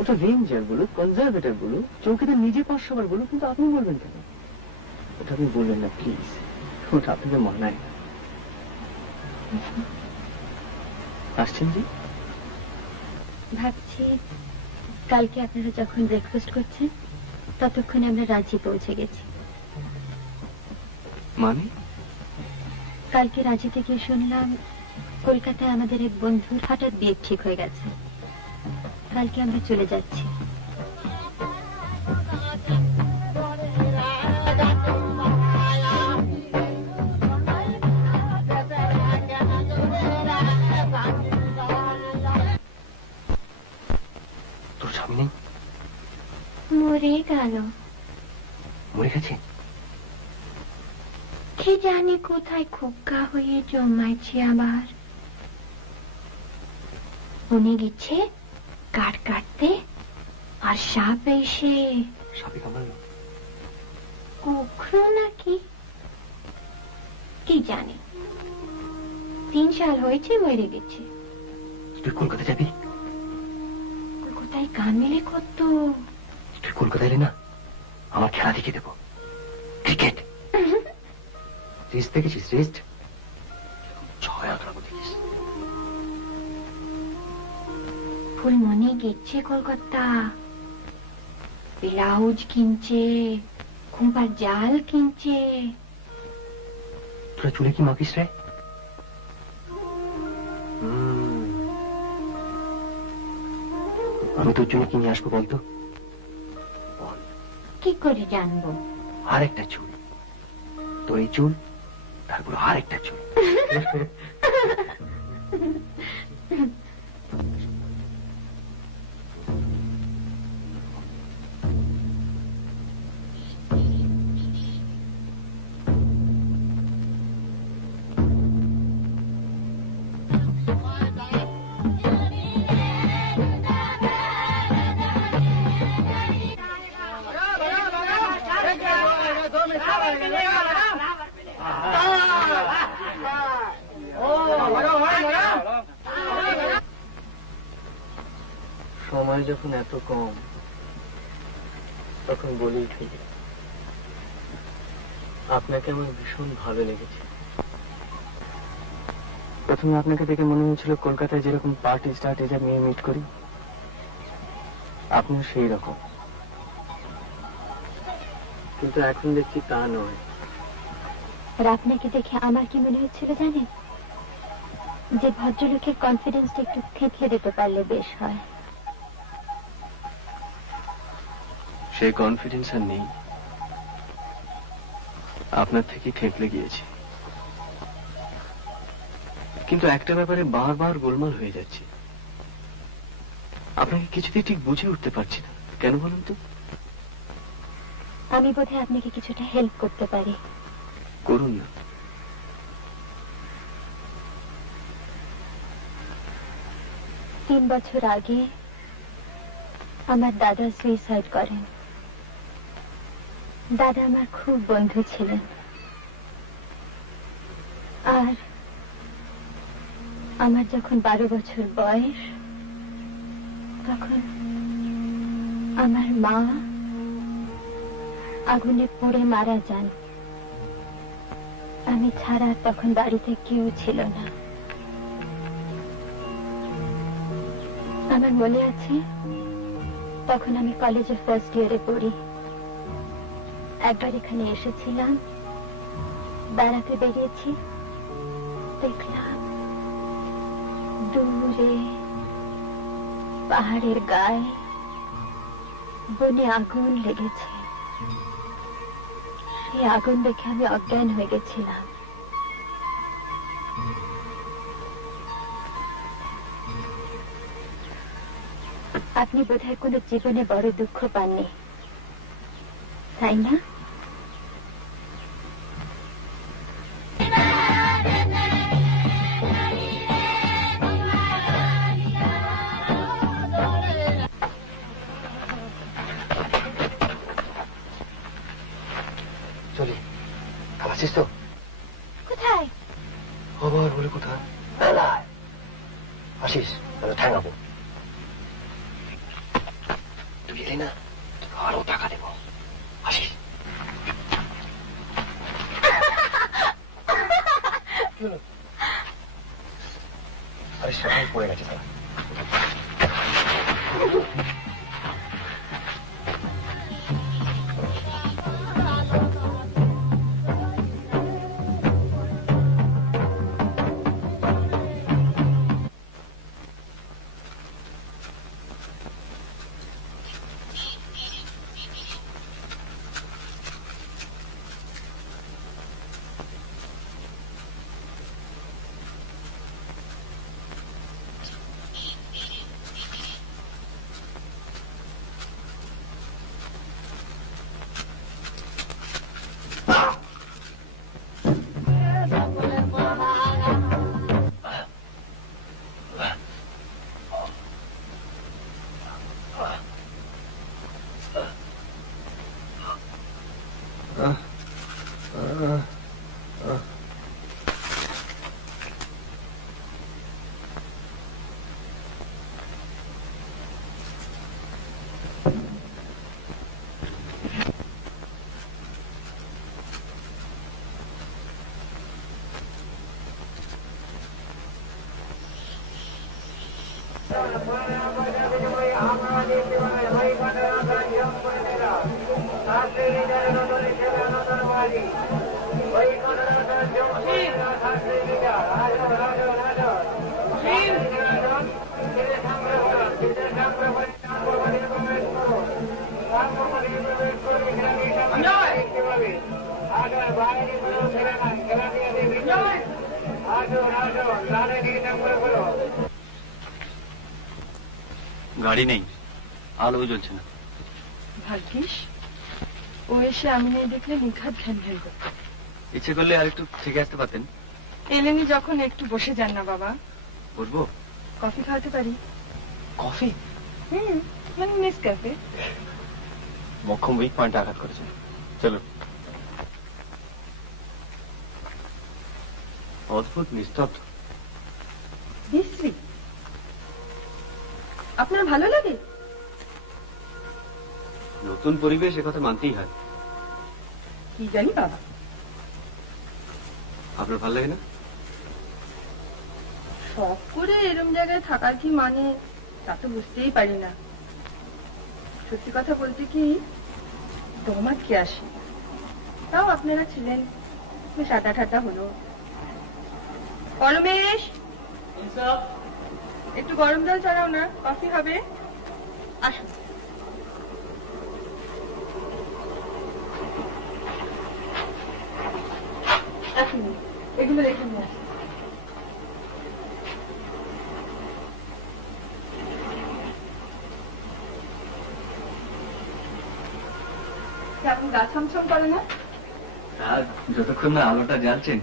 ওটা রেঞ্জার বলুক, কনজারভেটর বলুক, চৌকিদার নিজে 500 বার বলুক, কিন্তু আপনি বলবেন কেন? ওটা আপনি বলবেন না প্লিজ, ওটা আপনাকে মানায় না। আসছেন জি? ভাবছি কালকে আপনারা যখন ব্রেকফাস্ট করছেন ততক্ষণে আমরা রাঁচি পৌঁছে গেছি। মানে? কালকে রাঁচিতে গিয়ে শুনলাম কলকাতায় আমাদের এক বন্ধুর হঠাৎ বিয়ে ঠিক হয়ে গেছে। কালকে আমরা চলে যাচ্ছি। তোর স্বামী নেই? মরে গেল। মরে গেছে? কি জানি কোথায় খুবকা হয়ে জন্মাইছে আবার। বনে গেছে কাঠ কাটতে, আর সাপ এসে সাপে কামড়ালো? কুকুর নাকি কি জানি, 3 সাল হয়েছে মরে গেছে। তুই কলকাতা যাবি? কলকাতায় কান মেলে কত। তুই কলকাতা এলে না আমার খেলা দেখিয়ে দেবো, ক্রিকেট। রেস্ট দেখেছিস? রেস্ট 6 আঁকড়াবো দেখিস। ফুলমণি গেছে কলকাতা, ব্লাউজ কিনছে, খুম্পার জাল কিনছে। তোরা চুলে কি মাখিস রে? আমি তোর জন্য কিনে আসবো বলতো? কি করে জানবো? আর একটা চুল, তোর এই চুল, তারপর আর একটা চুল। সময় যখন এত কম তখন বলেই ফেলি, আপনাকে আমার ভীষণ ভালো লেগেছে। প্রথমে আপনাকে দেখে মনে হয়েছিল কলকাতায় যেরকম পার্টি স্টার্টে যা মেয়ে মিট করি, আপনিও সেই রকম। কিন্তু এখন দেখছি তা নয়। আর আপনাকে দেখে আমার কি মনে হচ্ছিল জানেন? যে ভদ্রলোকের কনফিডেন্সটা একটু থেতলে দিতে পারলে বেশ হয়। সেই কনফিডেন্স আর নেই, আপনার থেকে খেকলে গিয়েছি। কিন্তু একটা ব্যাপারে বারবার গোলমাল হয়ে যাচ্ছে, আপনাকে কিছুতেই ঠিক বুঝে উঠতে পারছি না। কেন বলুন তো? আমি বোধহয় আপনাকে কিছুটা হেল্প করতে পারি। করুন না। তিন বছর আগে আমার দাদা সুইসাইড করেন। দাদা আমার খুব বন্ধু ছিলেন, আর আমার যখন 12 বছর বয়স তখন আমার মা আগুনে পুড়ে মারা যান। আমি ছাড়া তখন বাড়িতে কেউ ছিল না। আমার মনে আছে তখন আমি কলেজে ফার্স্ট ইয়ারে পড়ি। একবার এখানে এসেছিলাম, বেড়াতে বেরিয়েছি, দেখলাম দূরে পাহাড়ের গায়ে বনে আগুন লেগেছে। সেই আগুন দেখে আমি অজ্ঞান হয়ে গেছিলাম। আপনি বোধহয় কোনো জীবনে বড় দুঃখ পাননি, তাই না? চলি, আসিস তো? কোথায়? আবার বলে কোথায়? আসিস, তাহলে ঠ্যাঙাবো। তুই এলি না, আরো টাকা দেবো। আসিস। আরে সবাই পড়ে গেছে তারা। গাড়ি নেই, আলো জ্বলছে না। ভাগ্যিস ও এসে আমি নেই দেখলে নিঘাত ঘ্যান ঘ্যান করত। ইচ্ছে করলে আর একটু থেকে আসতে পারতেন। এলেনি যখন একটু বসে যান না বাবা। বসবো? কফি খাওয়াতে পারি। কফি? মানে নেসক্যাফে। মক্ষম উইক পয়েন্টে আঘাত করেছে। চলো। অদ্ভুত নিস্তব্ধ। বিশ্রী। আপনার ভালো লাগে? নতুন পরিবেশ, একথা মানতেই হয়। কি জানি বাবা। আপনার ভালো লাগে না? শখ করে এরম জায়গায় থাকার কি মানে তা তো বুঝতেই পারি না। সত্যি কথা বলতে কি দম আটকে আসে। তাও আপনারা ছিলেন, বেশ আড্ডা ঠাড্ডা হলো। পরমেশ, একটু গরম জল ছাড়াও না, কফি হবে। আসুন। এগুলো রেখে নিয়ে আসুন। আপনি গা ছমছম করে না? যতক্ষণ না আলোটা জ্বালছেন।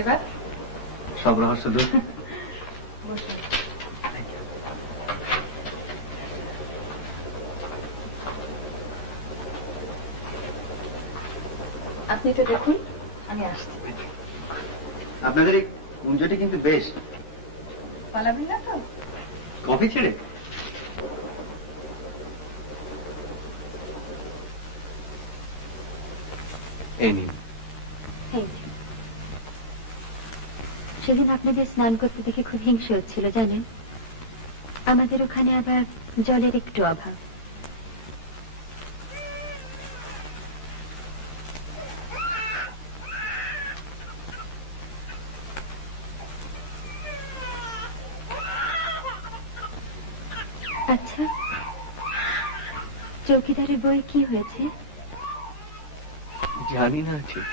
এবার সব রহস্য দূর। আপনি তো দেখুন, আমি আসছি। আপনাদের এই কুঞ্জটি কিন্তু বেশ। পালাবেন না তো? কফি ছেড়ে? এই নিন। সেদিন আপনাদের স্নান করতে দেখে খুব হিংসে হচ্ছিল জানেন। আমাদের ওখানে আবার জলের একটু অভাব। আচ্ছা, চৌকিদারের বই কি হয়েছে? জানি না ঠিক।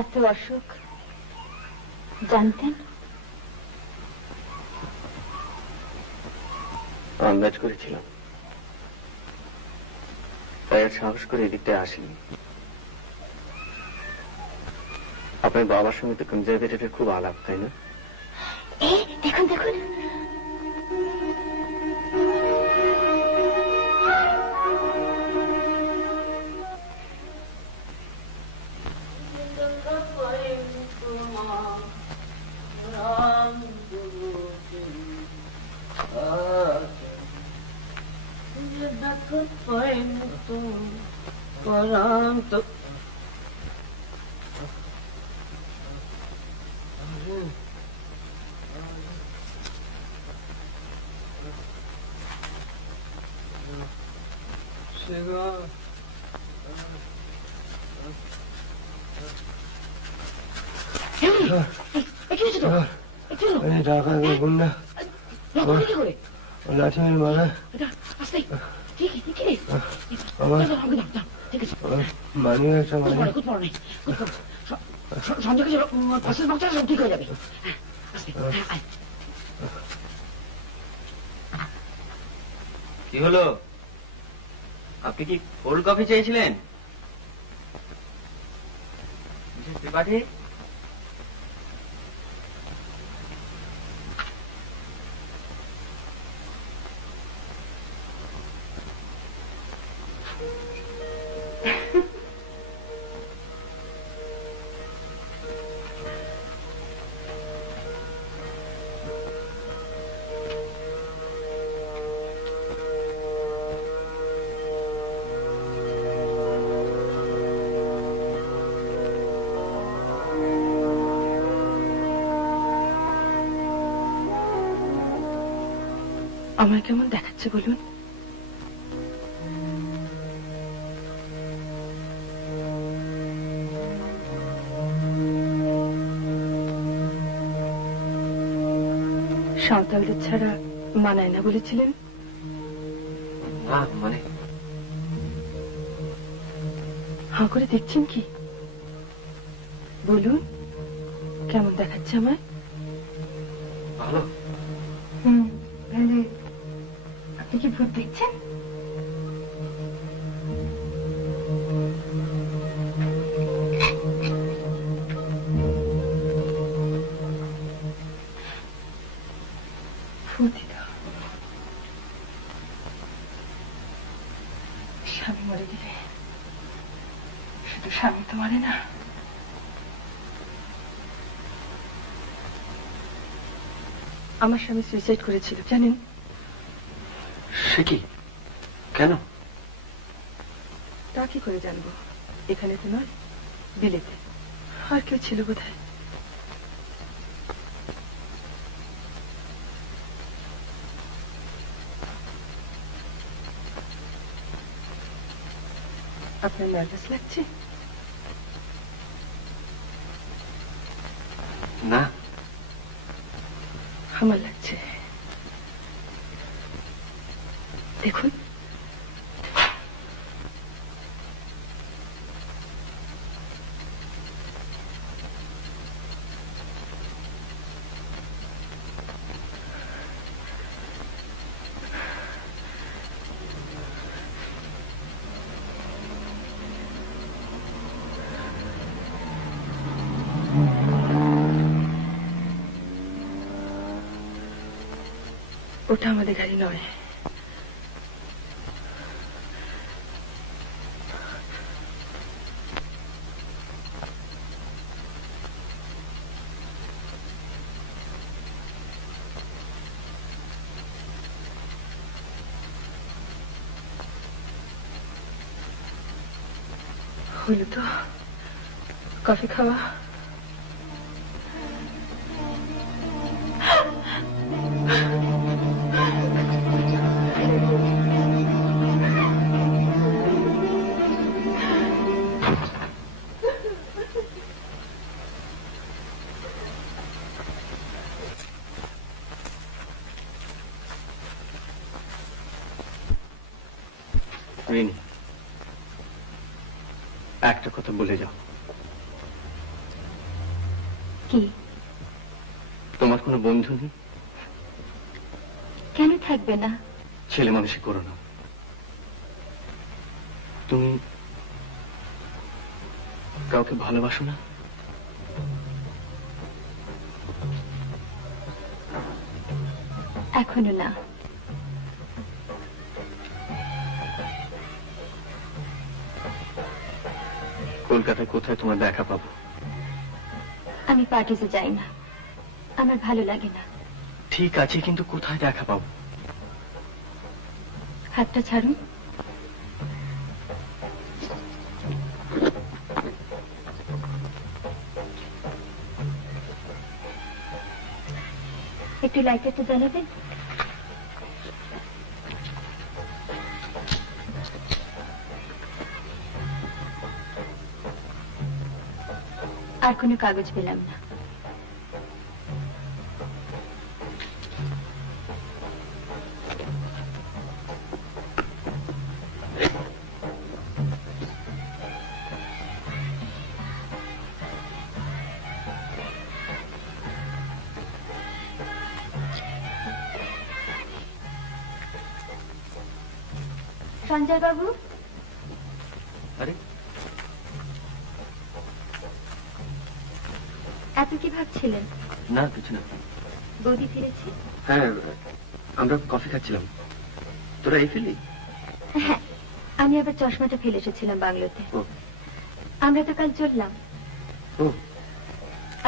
এত অসুখ জানতেন? আন্দাজ করেছিলাম, তাই আর সাহস করে এদিকটায় আসিনি। আপনার বাবার সঙ্গে তো কনজারভেটিভের খুব আলাপ, তাই না? দেখুন দেখুন, টাকা দেখুন না লাঠি মেরে মারায় আমার মানি একটা মানে ঠিক হয়ে যাবে। কি হলো? আপনি কি কোল্ড কফি চেয়েছিলেন? ত্রিপাঠী, আমার কেমন দেখাচ্ছে বলুন? সাঁওতালদের ছাড়া মানায় না বলেছিলেন? মানে হাঁ করে দেখছেন কি? বলুন কেমন দেখাচ্ছে আমায়? ভালো। তাহলে আপনি কি ভূত দেখছেন? স্বামী মরে গেলে শুধু স্বামী তো মরে না, আমার স্বামী সুইসাইড করেছিল জানেন? সে কি? কেন? তা কি করে জানবো? এখানে তো নয়, বিলেতে। আর কেউ ছিল বোধহয়। আপনার নার্ভাস লাগছে? না, আমার লাগছে। দেখুন ওটা আমাদের গাড়ি নয়। হলো তো কফি খাওয়া। রিনি, একটা কথা বলে যাও। কি? তোমার কোনো বন্ধু নেই? কেন থাকবে না? ছেলে মানুষই করো না। তুমি কাউকে ভালোবাসো না? এখনো না। কলকাতায় কোথায় তোমার দেখা পাবো? আমি পার্টিতে যাই না, আমার ভালো লাগে না। ঠিক আছে, কিন্তু কোথায় দেখা পাবো? হাতটা ছাড়ুন। একটু লাইটারটা জ্বালাবেন? আর কোনো কাগজ পেলাম না। সঞ্জয় বাবু, আরে এত কি ভাবছিলেন? না, কিছু না। বৌদি ফিরেছি? হ্যাঁ, আমরা কফি খাচ্ছিলাম। তোরা এই ফেলি? হ্যাঁ, আমি আবার চশমাটা ফেলে এসেছিলাম বাংলোতে। ও, আমরা তো কাল চললাম। ও,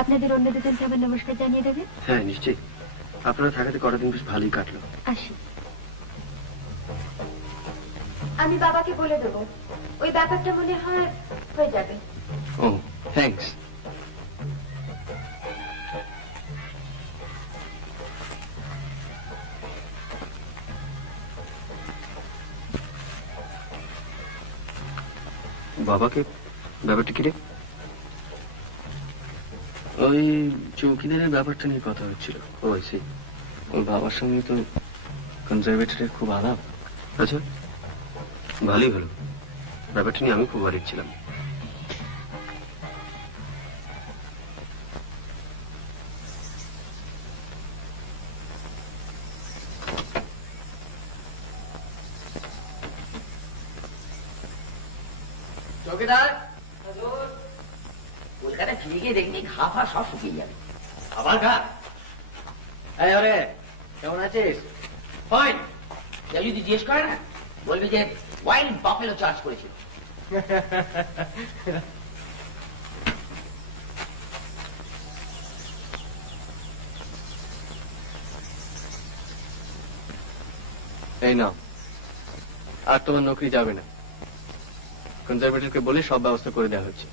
আপনাদের অন্য দুজনকে আবার নমস্কার জানিয়ে দেবে? হ্যাঁ নিশ্চয়ই। আপনারা থাকাতে কটা দিন বেশ ভালোই কাটলো। আসি। আমি বাবাকে বলে দেবো, ওই ব্যাপারটা মনে হয় হয়ে যাবে। ও, থ্যাঙ্কস। বাবাকে ব্যাপারটা কি রে? ওই চৌকিদারের ব্যাপারটা নিয়ে কথা হচ্ছিল। ও সেই ওর বাবার সঙ্গে তো কনজারভেটরের খুব আলাপ। আচ্ছা, ভালোই হলো। ব্যাপারটা নিয়ে আমি খুব ওয়ারিড ছিলাম। চৌকিদার, কলকাতা ফিরে গিয়ে দেখবি ঘা ফা সব শুকিয়ে যাবে। আবার ঘা? এই আরে, কেমন আছিস? ফাইন। কেউ যদি জিজ্ঞেস করে না, বলবি যে ওয়াইল্ড বাফেলো চার্জ করেছিল। এই নাও, আর তোমার নৌকরি যাবে না। कंजर्वेटर बोले सब व्यवस्था कर दिया হচ্ছে।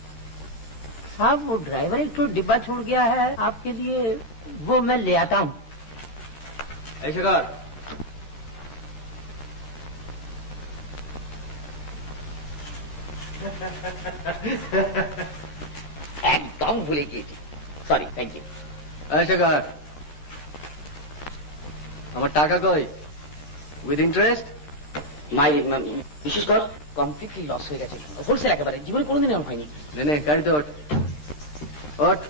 साहब वो ड्राइवर एक तो डिब्बा छोड़ गया है आपके लिए, वो मैं ले आता हूँ। ऐसे कर। एकदम भूले গিয়েছি, সরি, থ্যাংক ইউ। ऐसे कर। আমার টাকা কই? With interest? মাই বিশেষ কর কমপ্লিটলি লস হয়ে গেছে, হোলসেল একেবারে, জীবনে কোনোদিন এমন হয়নি। নে গাড়ি তো ওঠ।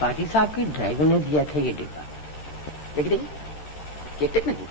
पार्टी साहब के ड्राइवर ने दिया था ये डिब्बा। দেখি দেখি, কেক টেক নাকি?